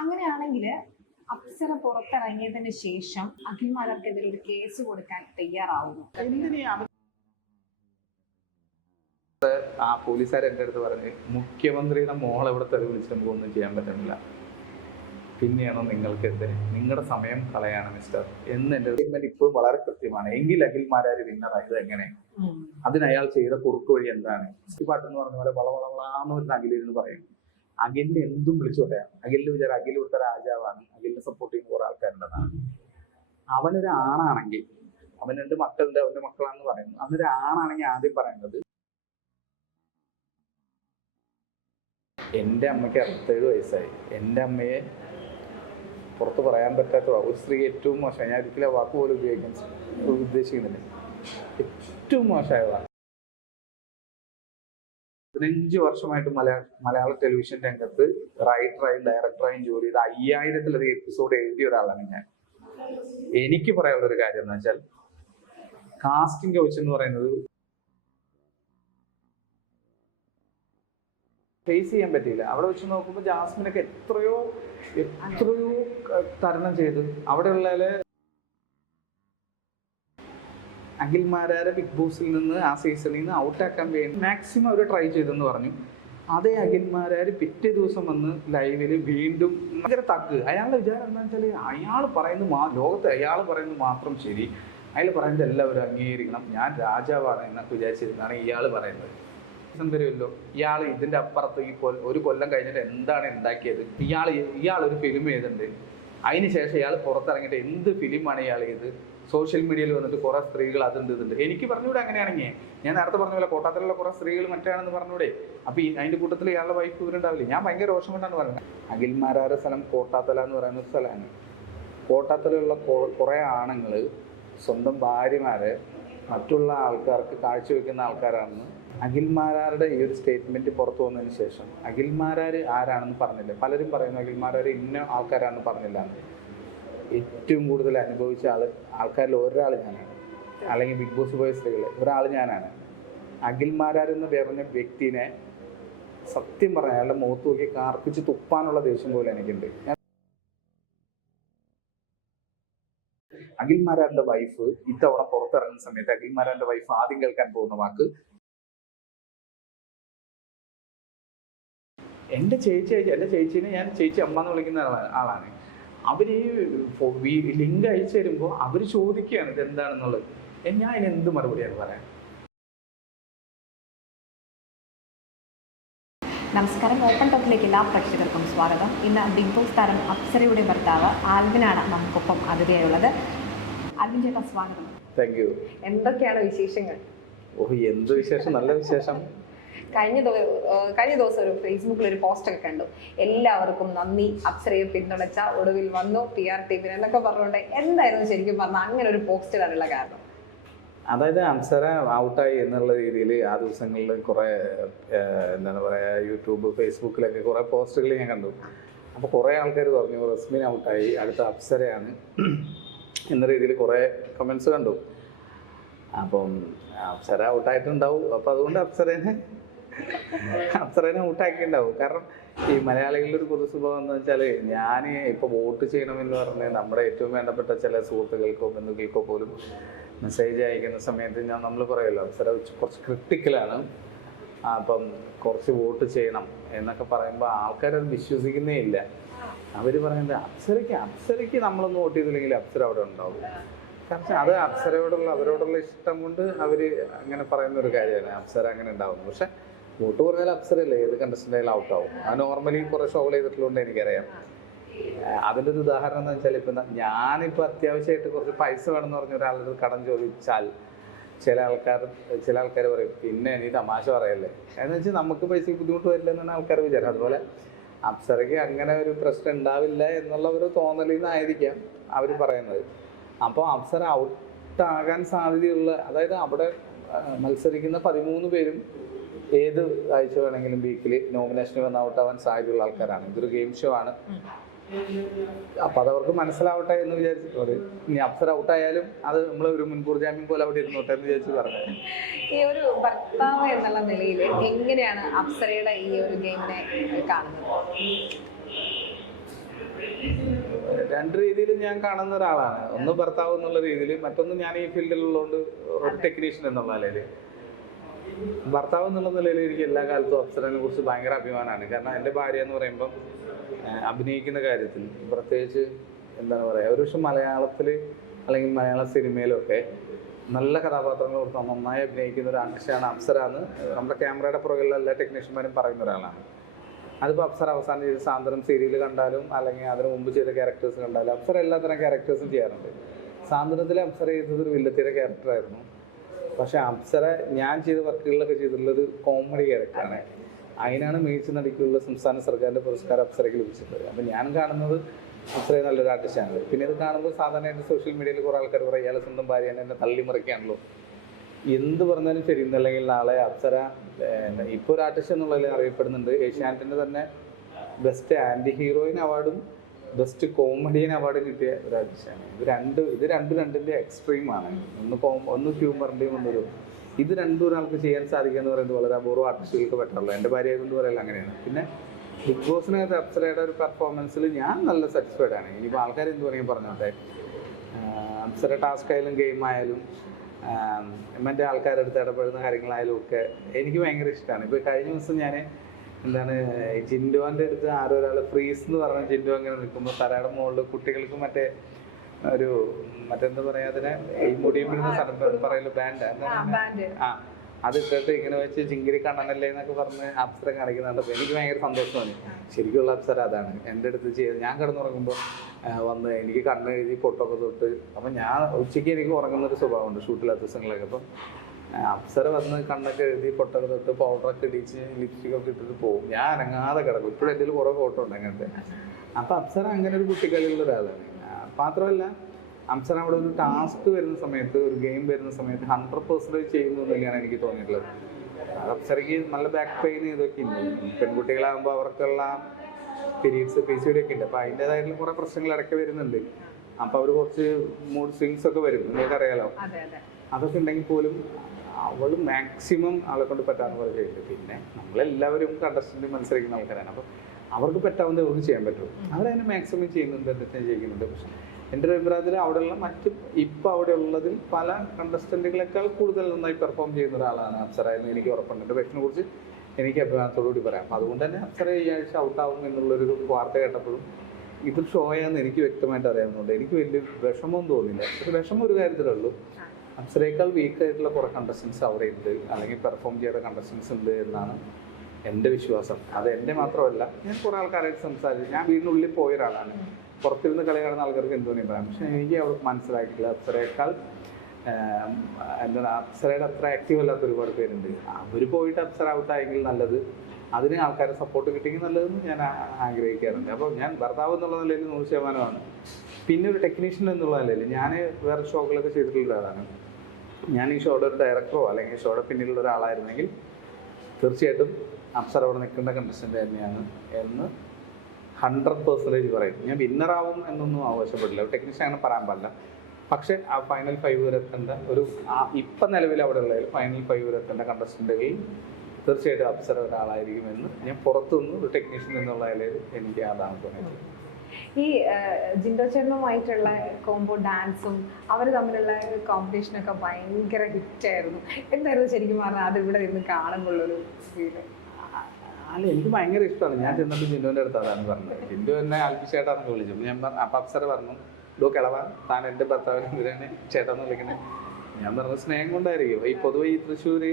അങ്ങനെയാണെങ്കിൽ അപ്സര പുറത്തിറങ്ങിയതിന് ശേഷം അഖിൽമാരാർക്കെതിരെ ഒരു കേസ് കൊടുക്കാൻ തയ്യാറാവുന്നു. ആ പോലീസുകാർ എൻ്റെ അടുത്ത് പറഞ്ഞ് മുഖ്യമന്ത്രിയുടെ മോളെ ഇവിടെ തെറി വിളിച്ച് നമുക്ക് ഒന്നും ചെയ്യാൻ പറ്റുന്നില്ല, പിന്നെയാണോ നിങ്ങൾക്ക് എന്ത് നിങ്ങളുടെ സമയം കളയാണ് മിസ്റ്റർ എന്ന് എൻ്റെ സ്റ്റേറ്റ്മെന്റ് ഇപ്പോഴും വളരെ കൃത്യമാണ്. എങ്കിൽ അഖിൽമാരാർ വിന്നറായത് എങ്ങനെ? അതിന് അയാൾ ചെയ്ത കുറുക്ക് വഴി എന്താണ്? പാട്ടെന്ന് പറഞ്ഞ പോലെ വളവളവളാന്ന് ഒരു അഖിലിരുന്ന് പറയും. അഖിലിനെ എന്തും വിളിച്ചു പറയാം. അഖിലിന്റെ വിചാരം അഖിൽ ഇവിടുത്തെ രാജാവാണ്, അഖിലിനെ സപ്പോർട്ട് ചെയ്യുന്ന കുറെ ആൾക്കാരുള്ളതാണ്. അവനൊരു ആണാണെങ്കിൽ, അവൻ എൻ്റെ മക്കളുടെ അവന്റെ മക്കളാണെന്ന് പറയുന്നു. അവനൊരു ആണാണെങ്കിൽ ആദ്യം പറയുന്നത് എൻ്റെ അമ്മയ്ക്ക് 67 വയസ്സായി, എൻ്റെ അമ്മയെ പുറത്ത് പറയാൻ പറ്റാത്ത ഒരു സ്ത്രീ ഏറ്റവും മോശം, ഞാൻ ഒരിക്കലും വാക്ക് പോലും ഉപയോഗിക്കാൻ ഉദ്ദേശിക്കുന്നില്ല, ഏറ്റവും മോശമായതാണ്. 15 വർഷമായിട്ട് മലയാള ടെലിവിഷൻ രംഗത്ത് റൈറ്ററായും ഡയറക്ടറായും ജോലി ചെയ്ത് 5000-ലധികം എപ്പിസോഡ് എഴുതിയ ഒരാളാണ് ഞാൻ. എനിക്ക് പറയാനുള്ള ഒരു കാര്യം എന്ന് വെച്ചാൽ, കാസ്റ്റിംഗ് കൗച്ച് എന്ന് പറയുന്നത് ഫേസ് ചെയ്യാൻ പറ്റിയില്ല. അവിടെ വെച്ച് നോക്കുമ്പോൾ ജാസ്മിനൊക്കെ എത്രയോ തരണം ചെയ്ത് അവിടെയുള്ള അഖിൽമാരാരെ ബിഗ് ബോസിൽ നിന്ന് ആ സീസണിൽ നിന്ന് ഔട്ടാക്കാൻ വേണ്ടി മാക്സിമം അവർ ട്രൈ ചെയ്തെന്ന് പറഞ്ഞു. അതേ അഖിൽമാരാർ പിറ്റേ ദിവസം വന്ന് ലൈവില് വീണ്ടും ഭയങ്കര തഗ്. അയാളുടെ വിചാരം എന്താണെന്ന് വെച്ചാൽ, അയാൾ പറയുന്നത് ലോകത്ത് അയാൾ പറയുന്നത് മാത്രം ശരി, അയാൾ പറയുന്നത് എല്ലാവരും അംഗീകരിക്കണം, ഞാൻ രാജാവാണ് എന്നൊക്കെ വിചാരിച്ചിരുന്നാണ് ഇയാൾ പറയുന്നത്. വരുമല്ലോ, ഇയാൾ ഇതിന്റെ അപ്പുറത്ത് ഒരു കൊല്ലം കഴിഞ്ഞിട്ട് എന്താണ് ഉണ്ടാക്കിയത്? ഇയാൾ ഒരു ഫിലിം ചെയ്തിട്ടുണ്ട്, അതിനുശേഷം ഇയാൾ പുറത്തിറങ്ങിയിട്ട് എന്ത് ഫിലിമാണ് ഇയാൾ ചെയ്ത് സോഷ്യൽ മീഡിയയിൽ വന്നിട്ട് കുറെ സ്ത്രീകൾ ഇതുണ്ട്. എനിക്ക് പറഞ്ഞൂടെ അങ്ങനെയാണെങ്കിൽ? ഞാൻ നേരത്തെ പറഞ്ഞ പോലെ കോട്ടാത്തലുള്ള കുറെ സ്ത്രീകൾ മറ്റാണെന്ന് പറഞ്ഞൂടെ? അപ്പൊ അതിന്റെ കൂട്ടത്തിൽ ഇയാളുടെ വൈഫ് ഇവരുണ്ടാവില്ലേ? ഞാൻ ഭയങ്കര രോഷം കൊണ്ടാണ് പറയുന്നത്. അഖിൽമാരാരുടെ സ്ഥലം കോട്ടാത്തല എന്ന് പറയുന്ന ഒരു സ്ഥലമാണ്. കോട്ടാത്തലയുള്ള കുറെ ആണുങ്ങൾ സ്വന്തം ഭാര്യമാരെ മറ്റുള്ള ആൾക്കാർക്ക് കാഴ്ചവെക്കുന്ന ആൾക്കാരാണെന്ന് അഖിൽമാരാരുടെ ഈ ഒരു സ്റ്റേറ്റ്മെന്റ് പുറത്തു വന്നതിന് ശേഷം അഖിൽമാരാർ ആരാണെന്ന് പറഞ്ഞില്ല. പലരും പറയുന്നു അഖിൽമാരാർ ഇന്ന ആൾക്കാരാണെന്ന് പറഞ്ഞില്ല. ഏറ്റവും കൂടുതൽ അനുഭവിച്ച ആൾക്കാരിൽ ഒരാൾ ഞാനാണ്, അല്ലെങ്കിൽ ബിഗ് ബോസ് പോയ സ്ത്രീകളെ ഒരാൾ ഞാനാണ്. അഖിൽമാരാർ എന്ന് പറഞ്ഞ വ്യക്തിനെ സത്യം പറഞ്ഞാൽ അയാളുടെ മുഖത്ത് നോക്കി കാർപ്പിച്ച് തുപ്പാനുള്ള ദേഷ്യം പോലെ എനിക്കുണ്ട്. അഖിൽമാരാറിന്റെ വൈഫ് ഇത്തവണ പുറത്തിറങ്ങുന്ന സമയത്ത് അഖിൽമാരാറിന്റെ വൈഫ് ആദ്യം കേൾക്കാൻ പോകുന്ന വാക്ക് എൻ്റെ ചേച്ചീനെ ഞാൻ ചേച്ചി അമ്മ എന്ന് വിളിക്കുന്ന ആളാണ്. അവർ ഈ ലിങ്ക് അയച്ചു തരുമ്പോൾ അവർ ചോദിക്കുകയാണ് ഇത് എന്താണെന്നുള്ളത്. ഞാൻ അതിന് എന്ത് മറുപടിയാണ് പറയാൻ? നമസ്കാരം, ഓപ്പൺ ടോക്കിലേക്ക് എല്ലാ പ്രേക്ഷകർക്കും സ്വാഗതം. ഇന്ന് ബിഗ് ബോസ് താരം അപ്സരയുടെ ഭർത്താവ് ആൽവിനാണ് നമുക്കൊപ്പം അതിഥിയായുള്ളത്. ആൽവിൻ ചേട്ടാ, സ്വാഗതം. Thank you. എന്തൊക്കെയാണ് വിശേഷങ്ങൾ? എന്ത് വിശേഷം? നല്ല വിശേഷം. കഴിഞ്ഞ ദിവസം ഒരു ഫേസ്ബുക്കിൽ ഒരു പോസ്റ്റ് ഒക്കെ കണ്ടു, എല്ലാവർക്കും നന്ദി, അപ്സരയെ പിന്തുണച്ച ഒടുവിൽ വന്നു PR ടീമിന് എന്നൊക്കെ പറഞ്ഞുകൊണ്ട്. എന്തായിരുന്നു ശരിക്കും പറഞ്ഞാൽ അങ്ങനെ ഒരു പോസ്റ്റ് ഇടാനുള്ള കാരണം? അതായത് അപ്സര ഔട്ടായി എന്നുള്ള രീതിയിൽ ആ ദിവസങ്ങളിൽ കുറെ എന്താണ് പറയുക, യൂട്യൂബ് ഫേസ്ബുക്കിലൊക്കെ കുറെ പോസ്റ്റുകൾ ഞാൻ കണ്ടു. അപ്പോൾ കുറേ ആൾക്കാർ പറഞ്ഞു റസ്മിൻ ഔട്ടായി, അടുത്ത അപ്സരയാണ് എന്ന രീതിയിൽ കുറേ കമൻസ് കണ്ടു. അപ്പം അപ്സര ഔട്ടായിട്ടുണ്ടാവും. അപ്പം അതുകൊണ്ട് അപ്സരേനെ ഔട്ടാക്കിയിട്ടുണ്ടാവും. കാരണം ഈ മലയാളികളുടെ ഒരു പൊതു സ്വഭാവം എന്ന് വെച്ചാൽ, ഞാൻ ഇപ്പോൾ വോട്ട് ചെയ്യണമെന്ന് പറഞ്ഞ് നമ്മുടെ ഏറ്റവും വേണ്ടപ്പെട്ട ചില സുഹൃത്തുക്കൾക്കോ ബന്ധുക്കൾക്കോ പോലും മെസ്സേജ് അയക്കുന്ന സമയത്ത് നമ്മൾ പറയുമല്ലോ അപ്സര കുറച്ച് ക്രിട്ടിക്കലാണ്, അപ്പം കുറച്ച് വോട്ട് ചെയ്യണം എന്നൊക്കെ പറയുമ്പോൾ ആൾക്കാരത് വിശ്വസിക്കുന്നേ ഇല്ല. അവർ പറയുന്നത് അപ്സരയ്ക്ക് നമ്മളൊന്നും വോട്ട് ചെയ്തില്ലെങ്കിൽ അപ്സര അവിടെ ഉണ്ടാവും. കാരണം അത് അവരോടുള്ള ഇഷ്ടം കൊണ്ട് അവർ അങ്ങനെ പറയുന്ന ഒരു കാര്യമാണ്. അപ്സര അങ്ങനെ ഉണ്ടാവുന്നു. പക്ഷെ വോട്ട് പറഞ്ഞാൽ അപ്സരല്ലേ ഏത് കണ്ടസ്റ്റൻ്റായാലും ഔട്ടാവും. അത് നോർമലി കുറേ ഷോകൾ ചെയ്തിട്ടുള്ളതുകൊണ്ട് എനിക്കറിയാം. അതിൻ്റെ ഒരു ഉദാഹരണം എന്ന് വെച്ചാൽ, ഇപ്പം ഞാനിപ്പോൾ അത്യാവശ്യമായിട്ട് കുറച്ച് പൈസ വേണമെന്ന് പറഞ്ഞ ഒരാളോട് കടം ചോദിച്ചാൽ ചില ആൾക്കാർ പറയും പിന്നെ നീ തമാശ പറയല്ലേ എന്ന് വെച്ചാൽ നമുക്ക് പൈസക്ക് ബുദ്ധിമുട്ട് വരില്ല എന്നാണ് ആൾക്കാർ വിചാരം. അതുപോലെ അപ്സരയ്ക്ക് അങ്ങനെ ഒരു പ്രശ്നം ഉണ്ടാവില്ല എന്നുള്ള ഒരു തോന്നലിൽ നിന്നായിരിക്കാം അവർ പറയുന്നത്. അപ്പോൾ അപ്സര ഔട്ടാകാൻ സാധ്യതയുള്ള, അതായത് അവിടെ മത്സരിക്കുന്ന 13 പേരും ഏത് ആഴ്ച വേണമെങ്കിലും വീക്കിലി നോമിനേഷന് വന്ന് ഔട്ടാവാൻ സാധ്യതയുള്ള ആൾക്കാരാണ്. ഇതൊരു ഗെയിം ഷോ ആണ്. അപ്പം അതവർക്ക് മനസ്സിലാവട്ടെ എന്ന് വിചാരിച്ചിട്ടുണ്ട്. ഇനി അപ്സര ഔട്ടായാലും അത് നമ്മൾ ഒരു മുൻകൂർ ജാമ്യം പോലെ അവിടെ ഇരുന്നോട്ടെ എന്ന് വിചാരിച്ച് പറഞ്ഞു. ഈ ഒരു ഭർത്താവ് എന്നുള്ള നിലയിൽ എങ്ങനെയാണ് അപ്സരയുടെ ഈ ഒരു ഗെയിമിനെ കാണുന്നത്? രണ്ട് രീതിയിൽ ഞാൻ കാണുന്ന ഒരാളാണ്. ഒന്ന് ഭർത്താവ് എന്നുള്ള രീതിയിൽ, മറ്റൊന്ന് ഞാൻ ഈ ഫീൽഡിലുള്ളതുകൊണ്ട് ഒരു ടെക്നീഷ്യൻ എന്നുള്ള നിലയിൽ. ഭർത്താവ് എന്നുള്ള നിലയിൽ എനിക്ക് എല്ലാ കാലത്തും അപ്സരനെ കുറിച്ച് ഭയങ്കര അഭിമാനമാണ്. കാരണം എൻ്റെ ഭാര്യ എന്ന് പറയുമ്പം അഭിനയിക്കുന്ന കാര്യത്തിൽ പ്രത്യേകിച്ച് എന്താണ് പറയുക, ഒരു പക്ഷെ മലയാളത്തിൽ അല്ലെങ്കിൽ മലയാള സിനിമയിലൊക്കെ നല്ല കഥാപാത്രങ്ങൾ കൊടുത്ത് നന്നായി അഭിനയിക്കുന്ന ഒരു ആർട്ടിസ്റ്റാണ് അപ്സര എന്ന് നമ്മുടെ ക്യാമറയുടെ പുറകിലുള്ള എല്ലാ ടെക്നീഷ്യന്മാരും പറയുന്ന ഒരാളാണ്. അതിപ്പോൾ അപ്സര അവസാനം ചെയ്ത സാന്ത്വനം സീരിയൽ കണ്ടാലും അല്ലെങ്കിൽ അതിന് മുമ്പ് ചെയ്ത ക്യാരക്ടേഴ്സ് കണ്ടാലും അപ്സര എല്ലാത്തരം ക്യാരക്ടേഴ്സും ചെയ്യാറുണ്ട്. സാന്ത്വനത്തിലെ അപ്സര ചെയ്തത് ഒരു വില്ലത്തിയുടെ ക്യാരക്ടറായിരുന്നു. പക്ഷെ അപ്സര ഞാൻ ചെയ്ത വർക്കുകളിലൊക്കെ ചെയ്തിട്ടുള്ളത് കോമഡി ക്യാരക്ടറാണ്. അതിനാണ് മികച്ച നടിക്കുള്ള സംസ്ഥാന സർക്കാരിൻ്റെ പുരസ്കാരം അപ്സരയ്ക്ക് ലഭിച്ചിട്ടുള്ളത്. അപ്പം ഞാൻ കാണുന്നത് അപ്സരയെ നല്ലൊരു ആർട്ടിസ്റ്റാണ്. പിന്നെ ഇത് കാണുമ്പോൾ സാധാരണയായിട്ട് സോഷ്യൽ മീഡിയയിൽ കുറേ ആൾക്കാർ പറയും ഇയാളെ സ്വന്തം ഭാര്യനെ എന്നെ തള്ളിമറിക്കുകയാണല്ലോ. എന്ത് പറഞ്ഞാലും ശരി, ഇന്നല്ലെങ്കിൽ നാളെ അപ്സര ഇപ്പോൾ ഒരു ആർട്ടിസ്റ്റ് എന്നുള്ളതിൽ അറിയപ്പെടുന്നുണ്ട്. ഏഷ്യാനെറ്റിൻ്റെ തന്നെ ബെസ്റ്റ് ആൻറ്റി ഹീറോയിൻ അവാർഡും ബെസ്റ്റ് കോമഡിയൻ അവാർഡും കിട്ടിയ ഒരു ആർട്ടിസ്റ്റാണ്. ഇത് രണ്ടിൻ്റെ എക്സ്ട്രീമാണ്. ഒന്ന് ഹ്യൂമറിൻ്റെയും ഒന്നൊരു ഇത് രണ്ടും ഒരാൾക്ക് ചെയ്യാൻ സാധിക്കുക എന്ന് പറയുന്നത് വളരെ അപൂർവ ആർട്ടിസ്റ്റുകൾക്ക് പറ്റുള്ളൂ. എൻ്റെ ഭാര്യ കൊണ്ട് പറയല അങ്ങനെയാണ്. പിന്നെ ബിഗ് ബോസിനകത്ത് അപ്സരയുടെ ഒരു പെർഫോമൻസിൽ ഞാൻ നല്ല സാറ്റിസ്ഫൈഡ് ആണ്. ഇനിയിപ്പോൾ ആൾക്കാർ എന്ത് വേണമെങ്കിൽ പറഞ്ഞോട്ടെ. അപ്സര ടാസ്ക് ആയാലും ഗെയിം ആയാലും മറ്റേ ആൾക്കാരെടുത്ത് ഇടപെടുന്ന കാര്യങ്ങളായാലും ഒക്കെ എനിക്ക് ഭയങ്കര ഇഷ്ടമാണ്. ഇപ്പോൾ കഴിഞ്ഞ ദിവസം ഞാൻ ജിൻഡോൻ്റെ അടുത്ത് ആരോ ഒരാൾ ഫ്രീസ് എന്ന് പറഞ്ഞ ജിൻഡോ അങ്ങനെ നിൽക്കുമ്പോൾ തലയുടെ മുകളിൽ കുട്ടികൾക്ക് മറ്റെന്താ പറയാ അതിനെ ഈ മുടിയും പിടിക്കുന്ന സ്ഥലം പറയല് ബാൻഡ് അത് ഇട്ടിട്ട് ഇങ്ങനെ വെച്ച് ചിങ്കിരി കണ്ണനല്ലേ എന്നൊക്കെ പറഞ്ഞ് അപ്സര കാണിക്കുന്നുണ്ട്. എനിക്ക് ഭയങ്കര സന്തോഷമാണ്. ശരിക്കുള്ള അപ്സര അതാണ്. എൻ്റെ അടുത്ത് ചെയ്ത് ഞാൻ കിടന്നുറങ്ങുമ്പോൾ വന്ന് എനിക്ക് കണ്ണ് എഴുതി പൊട്ടൊക്കെ തൊട്ട്. അപ്പം ഞാൻ ഉച്ചയ്ക്ക് എനിക്ക് ഉറങ്ങുന്നൊരു സ്വഭാവമുണ്ട് ഷൂട്ടില്ലാത്ത ദിവസങ്ങളിലൊക്കെ. അപ്പം അപ്സര വന്ന് കണ്ണൊക്കെ എഴുതി പൊട്ടൊക്കെ തൊട്ട് പൗഡറൊക്കെ ഇടിച്ച് ലിപ്സ്റ്റിക്കൊക്കെ ഇട്ടിട്ട് പോകും. ഞാൻ അനങ്ങാതെ കിടക്കും. ഇപ്പോഴും എൻ്റെ കുറേ ഫോട്ടോ ഉണ്ട് അങ്ങനത്തെ. അപ്പം അപ്സര അങ്ങനെ ഒരു കുട്ടികളിലുള്ള ഒരാളാണ്. മാത്രമല്ല അപ്സര അവിടെ ഒരു ടാസ്ക് വരുന്ന സമയത്ത്, ഒരു ഗെയിം വരുന്ന സമയത്ത് 100% ചെയ്യുന്നു എന്നൊക്കെയാണ് എനിക്ക് തോന്നിയിട്ടുള്ളത്. അത് അപ്സരയ്ക്ക് നല്ല ബാക്ക് പെയിൻ ഇതൊക്കെ ഉണ്ട്. പെൺകുട്ടികളാകുമ്പോൾ അവർക്കുള്ള പീരീഡ്സ് PCOD ഒക്കെ ഉണ്ട്. അപ്പോൾ അതിൻ്റെതായിട്ടുള്ള കുറേ പ്രശ്നങ്ങൾ ഇടയ്ക്ക് വരുന്നുണ്ട്. അപ്പോൾ അവർ കുറച്ച് മൂഡ് സ്വിങ്സ് ഒക്കെ വരും, നിങ്ങൾക്കറിയാലോ. അതൊക്കെ ഉണ്ടെങ്കിൽ പോലും അവൾ മാക്സിമം ആളെ കൊണ്ട് പറ്റാവുന്ന പോലെ ചെയ്യുന്നുണ്ട്. പിന്നെ നമ്മളെല്ലാവരും കണ്ടസ്റ്റൻ്റ് മത്സരിക്കുന്ന ആൾക്കാരാണ്. അപ്പോൾ അവർക്ക് പറ്റാവുന്നത് അവർക്ക് ചെയ്യാൻ പറ്റും. അവരതിനെ മാക്സിമം ചെയ്യുന്നുണ്ട്, എന്തൊക്കെ ചെയ്യുന്നുണ്ട്. പക്ഷെ എൻ്റെ ഒരു അഭിപ്രായത്തിൽ അവിടെയുള്ള ഇപ്പോൾ അവിടെ ഉള്ളതിൽ പല കണ്ടസ്റ്റൻറ്റുകളെക്കാൾ കൂടുതൽ നന്നായി പെർഫോം ചെയ്യുന്ന ഒരാളാണ് അപ്സര എന്ന് എനിക്ക് ഉറപ്പുണ്ട്. എൻ്റെ പേഷ്യനെ കുറിച്ച് എനിക്ക് അഭിമാനത്തോടുകൂടി പറയാം. അപ്പോൾ അതുകൊണ്ട് തന്നെ അപ്സര ഈ ആഴ്ച ഔട്ടാവും എന്നുള്ളൊരു വാർത്ത കേട്ടപ്പോഴും ഇത് ഷോയാന്ന് എനിക്ക് വ്യക്തമായിട്ട് അറിയാവുന്നുണ്ട്. എനിക്ക് വലിയ വിഷമമൊന്നും തോന്നില്ല. പക്ഷേ വിഷമം ഒരു കാര്യത്തിലുള്ളൂ, അപ്സരയേക്കാൾ വീക്കായിട്ടുള്ള കുറേ കണ്ടസ്റ്റൻസ് അവിടെ ഉണ്ട്, അല്ലെങ്കിൽ പെർഫോം ചെയ്ത കണ്ടസ്റ്റൻസ് ഉണ്ട് എന്നാണ് എൻ്റെ വിശ്വാസം. അത് എൻ്റെ മാത്രമല്ല, ഞാൻ കുറേ ആൾക്കാരായിട്ട് സംസാരിച്ചു. ഞാൻ വീടിനുള്ളിൽ പോയ ഒരാളാണ്. പുറത്തിരുന്ന് കളി കാണുന്ന ആൾക്കാർക്ക് എന്തോന്നും പറയാം. പക്ഷേ എനിക്ക് അവർക്ക് മനസ്സിലാക്കിയില്ല അപ്സരയേക്കാൾ എന്താണ് അപ്സരയുടെ അത്ര ആക്റ്റീവ് അല്ലാത്ത ഒരുപാട് പേരുണ്ട്. അവർ പോയിട്ട് അപ്സര ഔട്ടായെങ്കിൽ നല്ലത്, അതിന് ആൾക്കാരെ സപ്പോർട്ട് കിട്ടിയെങ്കിൽ നല്ലതെന്ന് ഞാൻ ആഗ്രഹിക്കാറുണ്ട്. അപ്പോൾ ഞാൻ ഭർത്താവ് എന്നുള്ള നിലയിൽ 100%. പിന്നെ ഒരു ടെക്നീഷ്യൻ എന്നുള്ള നിലയിൽ ഞാൻ വേറെ ഷോകളൊക്കെ ചെയ്തിട്ടുള്ള ഒരാളാണ്. ഞാൻ ഈ ഷോയുടെ ഒരു ഡയറക്ടറോ അല്ലെങ്കിൽ ഷോയുടെ പിന്നിലുള്ള ഒരാളായിരുന്നെങ്കിൽ തീർച്ചയായിട്ടും അപ്സര അവിടെ നിൽക്കേണ്ട കണ്ടസ്റ്റൻ്റ് തന്നെയാണ് എന്ന് 100% പറയും. ഞാൻ വിന്നറാവും എന്നൊന്നും ആവശ്യപ്പെടില്ല, ടെക്നീഷ്യൻ അങ്ങനെ പറയാൻ പാടില്ല. പക്ഷേ ആ ഫൈനൽ 5 വരെ എത്തേണ്ട ഇപ്പം നിലവിൽ അവിടെ ഉള്ളതിൽ ഫൈനൽ 5 വരെ എത്തേണ്ട കണ്ടസ്റ്റൻ്റുകളിൽ തീർച്ചയായിട്ടും അപ്സര ഒരാളായിരിക്കുമെന്ന് ഞാൻ പുറത്തുനിന്ന് ഒരു ടെക്നീഷ്യൻ എന്നുള്ള നിലയിൽ എനിക്ക് അതാണ് തോന്നിയത്. ഈ ജിൻഡോ ചേട്ടനുമായിട്ടുള്ള കോംബോ ഡാൻസും അവർ തമ്മിലുള്ള കോമ്പറ്റീഷനൊക്കെ ഭയങ്കര ഹിറ്റായിരുന്നു. എന്തായിരുന്നു ശരിക്കും പറഞ്ഞാൽ അത് ഇവിടെ നിന്ന് കാണുമ്പോഴുള്ളൊരു ഫീല്? അല്ല, എനിക്ക് ഭയങ്കര ഇഷ്ടമാണ്. ഞാൻ ചെന്നപ്പോൾ ജിൻഡോൻ്റെ അടുത്ത് അതാണ് പറഞ്ഞത്. ജിൻഡോ എന്നെ ആൽബിച്ചേട്ടാന്ന് വിളിച്ചു. ഞാൻ അപ്പം അപ്സര പറഞ്ഞു, ഡോ കിളവാ, താൻ എൻ്റെ ഭർത്താവിനെ എന്തിനാണ് ചേട്ടാന്ന് വിളിക്കണേ? ഞാൻ പറഞ്ഞ സ്നേഹം കൊണ്ടായിരിക്കും. ഈ പൊതുവെ ഈ തൃശ്ശൂർ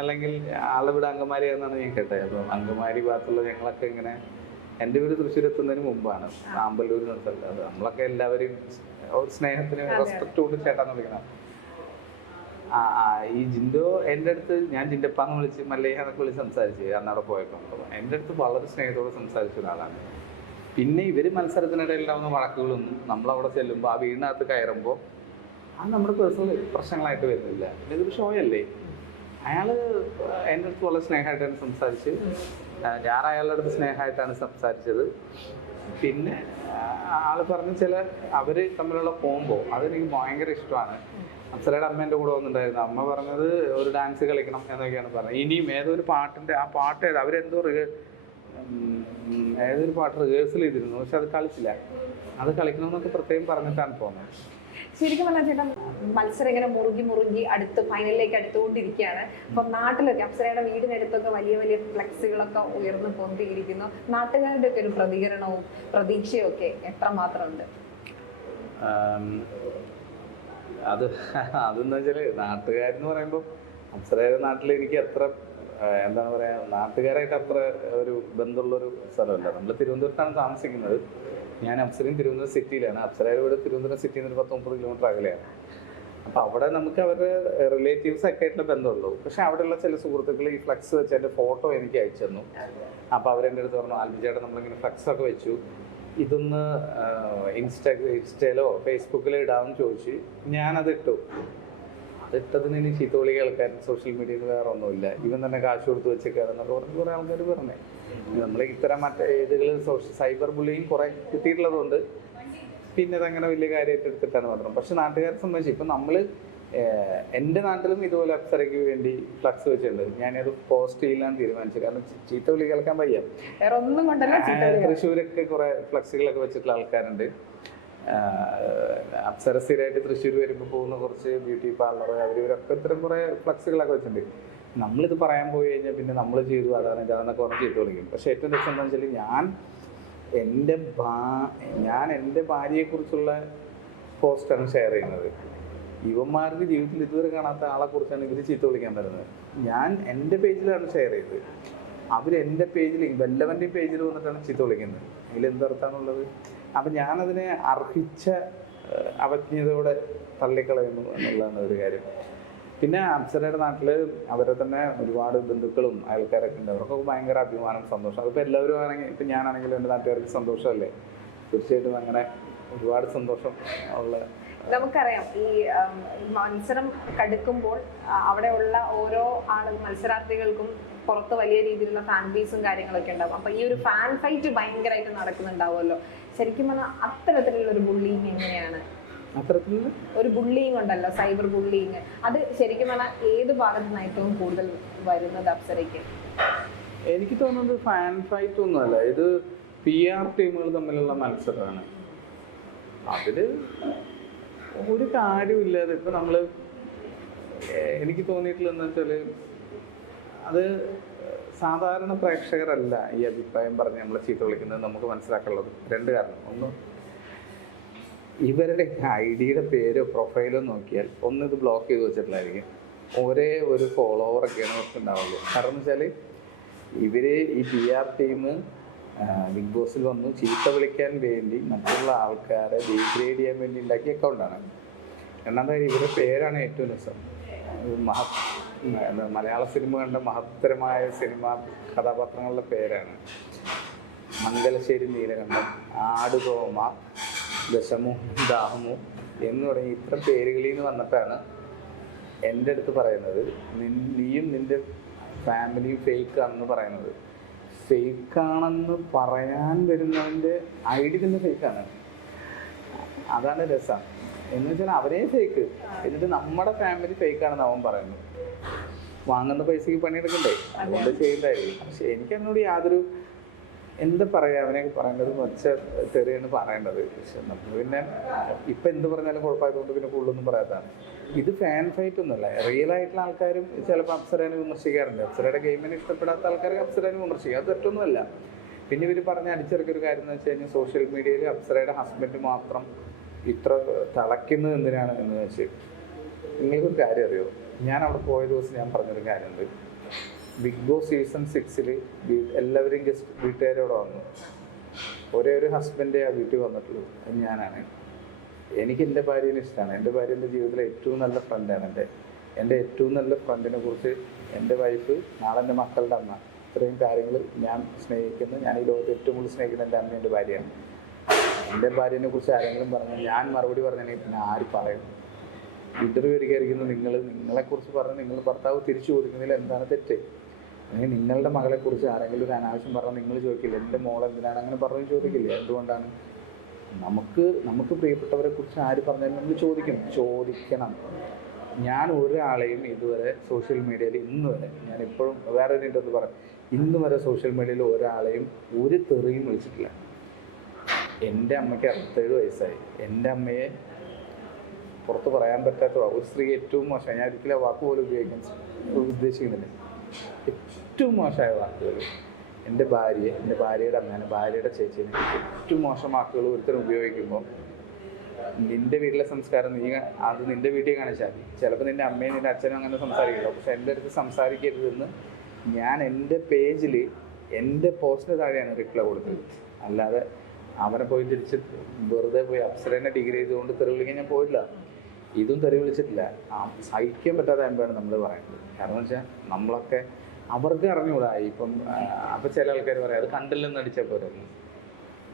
അല്ലെങ്കിൽ ആളവിടെ അങ്കമാലി എന്നാണ് ഞാൻ കേട്ടത്. അപ്പം അങ്കമാലി ഭാഗത്തുള്ള ഞങ്ങളൊക്കെ ഇങ്ങനെ, എൻ്റെ വീട് തൃശ്ശൂർ എത്തുന്നതിന് മുമ്പാണ്, ആമ്പല്ലൂർ നിർത്തല്ല. അത് നമ്മളൊക്കെ എല്ലാവരും സ്നേഹത്തിന് റെസ്പെക്ട് കൊണ്ട് ചേട്ടാന്ന് വിളിക്കണം. ഈ ജിൻഡോ എൻ്റെ അടുത്ത്, ഞാൻ ജിൻഡപ്പാന്ന് വിളിച്ച് മല്ലയ്യ എന്നൊക്കെ വിളിച്ച് സംസാരിച്ച് അന്നവിടെ പോയപ്പോൾ എൻ്റെ അടുത്ത് വളരെ സ്നേഹത്തോടെ സംസാരിച്ച ഒരാളാണ്. പിന്നെ ഇവർ മത്സരത്തിനിടയിൽ ഉണ്ടാകുന്ന വഴക്കുകളൊന്നും നമ്മളവിടെ ചെല്ലുമ്പോൾ ആ വീടിനകത്ത് കയറുമ്പോൾ അത് നമ്മുടെ പേഴ്സണൽ പ്രശ്നങ്ങളായിട്ട് വരുന്നില്ല. പിന്നെ ഇതൊരു ഷോ അല്ലേ. അയാൾ എൻ്റെ അടുത്ത് വളരെ സ്നേഹമായിട്ടാണ് സംസാരിച്ച്, ഞാൻ അയാളുടെ അടുത്ത് സ്നേഹമായിട്ടാണ് സംസാരിച്ചത്. പിന്നെ ആൾ പറഞ്ഞ അവർ തമ്മിലുള്ള കോംബോ അതെനിക്ക് ഭയങ്കര ഇഷ്ടമാണ്. അപ്സരയുടെ അമ്മ എൻ്റെ കൂടെ വന്നിട്ടുണ്ടായിരുന്നു. അമ്മ പറഞ്ഞത് ഒരു ഡാൻസ് കളിക്കണം എന്നൊക്കെയാണ് പറഞ്ഞത്. ഇനിയും ഏതൊരു പാട്ടിൻ്റെ ആ പാട്ട് അവരെന്തോ ഏതൊരു പാട്ട് റിഹേഴ്സൽ ചെയ്തിരുന്നു, പക്ഷെ അത് കളിച്ചില്ല. അത് കളിക്കണമെന്നൊക്കെ പ്രത്യേകം പറഞ്ഞിട്ടാണ് പോകുന്നത്. ശരിക്കും പറഞ്ഞാൽ ചേട്ടാ, മത്സരം ഇങ്ങനെ മുറുകി അടുത്ത് ഫൈനലിലേക്ക് അടുത്തുകൊണ്ടിരിക്കുകയാണ്. അപ്പൊ നാട്ടിലൊക്കെ അപ്സരയുടെ വീടിനടുത്തൊക്കെ വലിയ വലിയ ഫ്ലെക്സുകളൊക്കെ ഉയർന്നു പൊന്തിയിരിക്കുന്നു. നാട്ടുകാരുടെ ഒക്കെ ഒരു പ്രതികരണവും പ്രതീക്ഷയും ഒക്കെ എത്രമാത്രം ഉണ്ട്? അതെന്ന് വെച്ചാല് നാട്ടുകാരെന്ന് പറയുമ്പോൾ അപ്സരയുടെ നാട്ടിൽ എനിക്ക് അത്ര എന്താണ് പറയാ, നാട്ടുകാരായിട്ട് അത്ര ഒരു ബന്ധമുള്ളൊരു സ്ഥലമല്ല. നമ്മൾ തിരുവനന്തപുരത്താണ് താമസിക്കുന്നത്. ഞാൻ അപ്സരയും തിരുവനന്തപുരം സിറ്റിയിലാണ്. അപ്സരയുടെ വീട് തിരുവനന്തപുരം സിറ്റിയിൽ നിന്ന് 10-30 കിലോമീറ്റർ അകലെയാണ്. അപ്പം അവിടെ നമുക്ക് അവരുടെ റിലേറ്റീവ്സ് ഒക്കെ ആയിട്ടുള്ള ബന്ധമുള്ളൂ. പക്ഷെ അവിടെയുള്ള ചില സുഹൃത്തുക്കൾ ഈ ഫ്ലക്സ് വെച്ച് എൻ്റെ ഫോട്ടോ എനിക്ക് അയച്ചു തന്നു. അപ്പോൾ അവരെൻ്റെ അടുത്ത് പറഞ്ഞു, ആൽബിചേട്ടൻ നമ്മളിങ്ങനെ ഫ്ലക്സ് ഒക്കെ വെച്ചു, ഇതൊന്ന് ഇൻസ്റ്റയിലോ ഫേസ്ബുക്കിലോ ഇടാമെന്ന് ചോദിച്ച് ഞാനത് ഇട്ടു. അതിട്ടതിന് ഇനി ചീത്തവിളി കേൾക്കാൻ സോഷ്യൽ മീഡിയയിൽ വേറെ ഒന്നുമില്ല, ഇവൻ തന്നെ കാശ് കൊടുത്ത് വെച്ചേക്കാരെന്നൊക്കെ പറഞ്ഞ് കുറേ ആൾക്കാർ പറഞ്ഞേ. നമ്മൾ ഇത്തരം മറ്റേ ഇതിൽ സൈബർ ബുള്ളിങ് കുറേ കിട്ടിയിട്ടുള്ളതുകൊണ്ട് പിന്നെ അതങ്ങനെ വലിയ കാര്യമായിട്ട് എടുത്തിട്ടാണ് മാത്രം. പക്ഷെ നാട്ടുകാരെ സംബന്ധിച്ച് ഇപ്പം നമ്മൾ എൻ്റെ നാട്ടിലും ഇതുപോലെ അപ്സരയ്ക്ക് വേണ്ടി ഫ്ലക്സ് വെച്ചിട്ടുണ്ട്. ഞാനത് പോസ്റ്റ് ചെയ്യാൻ തീരുമാനിച്ചു, കാരണം ചീത്ത വിളി കേൾക്കാൻ വയ്യ. വേറെ ഒന്നും കൊണ്ടല്ല, തൃശ്ശൂരൊക്കെ കുറെ ഫ്ലക്സുകളൊക്കെ വെച്ചിട്ടുള്ള ആൾക്കാരുണ്ട്. അപ്സര സ്ഥിരമായിട്ട് തൃശ്ശൂർ വരുമ്പോൾ പോകുന്ന കുറച്ച് ബ്യൂട്ടി പാർലർ അവരൊക്കെ ഇത്തരം കുറെ ഫ്ലക്സുകളൊക്കെ വെച്ചിട്ടുണ്ട്. നമ്മളിത് പറയാൻ പോയി കഴിഞ്ഞാൽ പിന്നെ നമ്മൾ ചെയ്തു അതാണ് ഇതാണെന്നൊക്കെ പറഞ്ഞ് ചെയ്തു തുടങ്ങി. പക്ഷെ ഏറ്റവും രസം എന്താണെന്ന് വെച്ചാൽ ഞാൻ എൻ്റെ ഭാര്യയെക്കുറിച്ചുള്ള പോസ്റ്റാണ് ഷെയർ ചെയ്യുന്നത്. യുവന്മാർക്ക് ജീവിതത്തിൽ ഇതുവരെ കാണാത്ത ആളെ കുറിച്ചാണ് ഇവർ ചീത്ത വിളിക്കാൻ വരുന്നത്. ഞാൻ എൻ്റെ പേജിലാണ് ഷെയർ ചെയ്തത്, അവരെൻ്റെ പേജിൽ വല്ലവൻ്റെയും പേജിൽ വന്നിട്ടാണ് ചീത്ത വിളിക്കുന്നത്. അതിൽ എന്തർത്ഥാണുള്ളത്? അപ്പം ഞാനതിനെ അർഹിച്ച അവജ്ഞതയോടെ തള്ളിക്കളയുന്നു എന്നുള്ളതാണ് ഒരു കാര്യം. പിന്നെ അപ്സരയുടെ നാട്ടിൽ അവരെ തന്നെ ഒരുപാട് ബന്ധുക്കളും അയൽക്കാരൊക്കെ ഉണ്ട്. അവർക്കൊക്കെ ഭയങ്കര അഭിമാനം, സന്തോഷം. അതിപ്പോൾ എല്ലാവരും ആണെങ്കിൽ, ഇപ്പം ഞാനാണെങ്കിലും എൻ്റെ നാട്ടുകാർക്ക് സന്തോഷമല്ലേ. തീർച്ചയായിട്ടും അങ്ങനെ ഒരുപാട് സന്തോഷം ഉള്ള. നമുക്കറിയാം ഈ മത്സരം കടുക്കുമ്പോൾ അവിടെയുള്ള ഓരോ മത്സരാർത്ഥികൾക്കും പുറത്ത് വലിയ രീതിയിലുള്ള ഫാൻ ബേസും കാര്യങ്ങളൊക്കെ ഉണ്ടാവും. അപ്പൊ ഈ ഒരു ഫാൻ ഫൈറ്റ് ഭയങ്കരമായിട്ട് നടക്കുന്നുണ്ടാവുമല്ലോ. ശരിക്കും പറഞ്ഞാൽ അത്തരത്തിലുള്ള ഒരു ബുള്ളിങ് എങ്ങനെയാണ്? അത്തരത്തിലുള്ള ഒരു ബുള്ളിങ് ഉണ്ടല്ലോ, സൈബർ ബുള്ളിങ്, അത് ശരിക്കും പറഞ്ഞാൽ ഏത് ഭാഗത്തു നിന്ന് ഏറ്റവും കൂടുതൽ വരുന്നത് അപ്സരയ്ക്ക്? എനിക്ക് തോന്നുന്നത് ഫാൻ ഫൈറ്റ് ഒന്നുമല്ല, ഇത് PR ടീമുകൾ തമ്മിലുള്ള മത്സരമാണ്. അതില് ഒരു കാര്യമില്ലാതെ ഇപ്പൊ നമ്മള് എനിക്ക് തോന്നിയിട്ടുള്ളതെന്ന് വെച്ചാല് അത് സാധാരണ പ്രേക്ഷകരല്ല ഈ അഭിപ്രായം പറഞ്ഞ് നമ്മളെ ചീത്ത വിളിക്കുന്നത്. നമുക്ക് മനസ്സിലാക്കാനുള്ളത് രണ്ട് കാരണം. ഒന്ന്, ഇവരുടെ ID-യുടെ പേരോ പ്രൊഫൈലോ നോക്കിയാൽ ഒന്ന് ഇത് ബ്ലോക്ക് ചെയ്ത് വെച്ചിട്ടുള്ളതായിരിക്കും. ഒരേ ഒരു ഫോളോവറൊക്കെയാണ് അവർക്ക് ഉണ്ടാവുള്ളൂ. കാരണം വെച്ചാൽ ഇവര് ഈ PR ടീം ബിഗ് ബോസിൽ വന്നു ചീത്ത വിളിക്കാൻ വേണ്ടി മറ്റുള്ള ആൾക്കാരെ ഡീഗ്രേഡ് ചെയ്യാൻ വേണ്ടി ഉണ്ടാക്കിയ അക്കൗണ്ടാണ്. രണ്ടാമതായി ഇവരുടെ പേരാണ് ഏറ്റവും രസം. മലയാള സിനിമ കണ്ട മഹത്തരമായ സിനിമ കഥാപാത്രങ്ങളുടെ പേരാണ്. മംഗലശ്ശേരി നീലകണ്ഠൻ, ആടുതോമ, ദശമു, ദാഹമു എന്ന് തുടങ്ങി ഇത്ര പേരുകളിൽ നിന്ന് വന്നിട്ടാണ് എൻ്റെ അടുത്ത് പറയുന്നത് നീയും നിൻ്റെ ഫാമിലിയും ഫേക്ക് ആണെന്ന് പറയുന്നത്. ഫേക്കാണെന്ന് പറയാൻ വരുന്നവൻ്റെ ID തന്നെ ഫേക്കാണ്. അതാണ് രസം. എന്ന് വെച്ചാൽ അവരേ ഫേക്ക്, എന്നിട്ട് നമ്മുടെ ഫാമിലി ഫേക്കാണെന്ന് അവൻ പറയുന്നു. വാങ്ങുന്ന പൈസക്ക് പണിയെടുക്കണ്ടേ, അതുകൊണ്ട് ചെയ്യണ്ടായിരിക്കും. പക്ഷെ എനിക്കതിനോട് യാതൊരു എന്താ പറയുക, അവനെയൊക്കെ പറയേണ്ടത് മൊച്ച തെറിയാണ് പറയേണ്ടത്. പക്ഷെ നമ്മൾ പിന്നെ ഇപ്പം എന്ത് പറഞ്ഞാലും കുഴപ്പമായതുകൊണ്ട് പിന്നെ കൂടുതലൊന്നും പറയാത്തതാണ്. ഇത് ഫാൻ ഫൈറ്റ് ഒന്നുമല്ല. റിയൽ ആയിട്ടുള്ള ആൾക്കാരും ചിലപ്പോൾ അപ്സരനെ വിമർശിക്കാറുണ്ട്. അപ്സരയുടെ ഗെയിമിനെ ഇഷ്ടപ്പെടാത്ത ആൾക്കാർക്ക് അപ്സരനെ വിമർശിക്കുക, അത് തെറ്റൊന്നുമല്ല. പിന്നെ ഇവർ പറഞ്ഞ് അടിച്ചിറക്കിയൊരു കാര്യം എന്ന് വെച്ച് കഴിഞ്ഞാൽ സോഷ്യൽ മീഡിയയിൽ അപ്സരയുടെ ഹസ്ബൻഡ് മാത്രം ഇത്ര തിളയ്ക്കുന്നത് എന്തിനാണ് എന്ന് വെച്ച് നിങ്ങൾക്കൊരു കാര്യം അറിയോ? ഞാൻ അവിടെ പോയ ദിവസം ഞാൻ പറഞ്ഞൊരു കാര്യമുണ്ട്. ബിഗ് ബോസ് സീസൺ 6 എല്ലാവരും ഗസ്റ്റ് വീട്ടുകാരോടെ വന്നു. ഒരേ ഒരു ഹസ്ബൻഡേ ആ വീട്ടിൽ വന്നിട്ടുള്ളൂ, ഞാനാണ്. എനിക്ക് എൻ്റെ ഭാര്യനെ ഇഷ്ടമാണ്. എൻ്റെ ഭാര്യ എൻ്റെ ജീവിതത്തിലെ ഏറ്റവും നല്ല ഫ്രണ്ടാണ്. എൻ്റെ ഏറ്റവും നല്ല ഫ്രണ്ടിനെ കുറിച്ച് എൻ്റെ വൈഫ്, നാളെ എൻ്റെ മക്കളുടെ അമ്മ, ഇത്രയും കാര്യങ്ങൾ ഞാൻ സ്നേഹിക്കുന്നു. ഞാൻ ഈ ലോകത്ത് ഏറ്റവും കൂടുതൽ സ്നേഹിക്കുന്ന എൻ്റെ അമ്മ എൻ്റെ ഭാര്യയാണ്. എൻ്റെ ഭാര്യനെ കുറിച്ച് ആരെങ്കിലും പറഞ്ഞാൽ ഞാൻ മറുപടി പറഞ്ഞാൽ പിന്നെ ആര് പറയും? ഇന്റർവ്യൂ എടുക്കാതിരിക്കുന്ന നിങ്ങളെക്കുറിച്ച് പറഞ്ഞ് നിങ്ങൾ ഭർത്താവ് തിരിച്ചു ചോദിക്കുന്നതിൽ എന്താണ് തെറ്റ്? അല്ലെങ്കിൽ നിങ്ങളുടെ മകളെക്കുറിച്ച് ആരെങ്കിലും ഒരു അനാവശ്യം പറഞ്ഞാൽ നിങ്ങൾ ചോദിക്കില്ല എൻ്റെ മോൾ എന്തിനാണ് അങ്ങനെ പറഞ്ഞു ചോദിക്കില്ല. എന്തുകൊണ്ടാണ്? നമുക്ക് പ്രിയപ്പെട്ടവരെ കുറിച്ച് ആര് പറഞ്ഞാലും നമ്മൾ ചോദിക്കണം. ഞാൻ ഒരാളെയും ഇതുവരെ സോഷ്യൽ മീഡിയയിൽ ഇന്ന് വരെ ഞാൻ ഇപ്പോഴും വേറൊരു ഇൻ്റർവ്യൂ പറയാം, ഇന്ന് വരെ സോഷ്യൽ മീഡിയയിൽ ഒരാളെയും ഒരു തെറിയും വിളിച്ചിട്ടില്ല. എൻ്റെ അമ്മയ്ക്ക് 67 വയസ്സായി. എൻ്റെ അമ്മയെ പുറത്ത് പറയാൻ പറ്റാത്ത ഒരു സ്ത്രീ ഏറ്റവും മോശം, ഞാൻ ഒരിക്കലും ആ വാക്ക് പോലും ഉപയോഗിക്കാൻ ഉദ്ദേശിക്കുന്നില്ല, ഏറ്റവും മോശമായ വാക്കുകൾ എൻ്റെ ഭാര്യയെ, എൻ്റെ ഭാര്യയുടെ അമ്മേനെ, ഭാര്യയുടെ ചേച്ചീനെ ഏറ്റവും മോശം വാക്കുകൾ ഒരുത്തരം ഉപയോഗിക്കുമ്പോൾ നിൻ്റെ വീട്ടിലെ സംസ്കാരം നീ അത് നിൻ്റെ വീട്ടിൽ കാണിച്ചാൽ മതി. ചിലപ്പോൾ നിൻ്റെ അമ്മയും നിൻ്റെ അച്ഛനും അങ്ങനെ സംസാരിക്കില്ല, പക്ഷെ എൻ്റെ അടുത്ത് സംസാരിക്കരുതെന്ന് ഞാൻ എൻ്റെ പേജിൽ എൻ്റെ പോസ്റ്റിന് താഴെയാണ് റിപ്ലൈ കൊടുത്തത്. അല്ലാതെ അവനെ പോയി തിരിച്ച് വെറുതെ പോയി അപ്സരേനെ ഡിഗ്രി ചെയ്തുകൊണ്ട് തെറി വിളിക്കാൻ ഞാൻ പോയിട്ടില്ല. ഇതും തെറി വിളിച്ചിട്ടില്ല. സഹിക്കാൻ പറ്റാത്ത ആകുമ്പോഴാണ് നമ്മൾ പറയുന്നത്. കാരണം എന്ന് വെച്ചാൽ നമ്മളൊക്കെ അവർക്ക് അറിഞ്ഞുകൂടാ. ഇപ്പം അപ്പം ചില ആൾക്കാർ പറയാം അത് കണ്ടില്ലെന്ന് അടിച്ചാൽ പോരായിരുന്നു.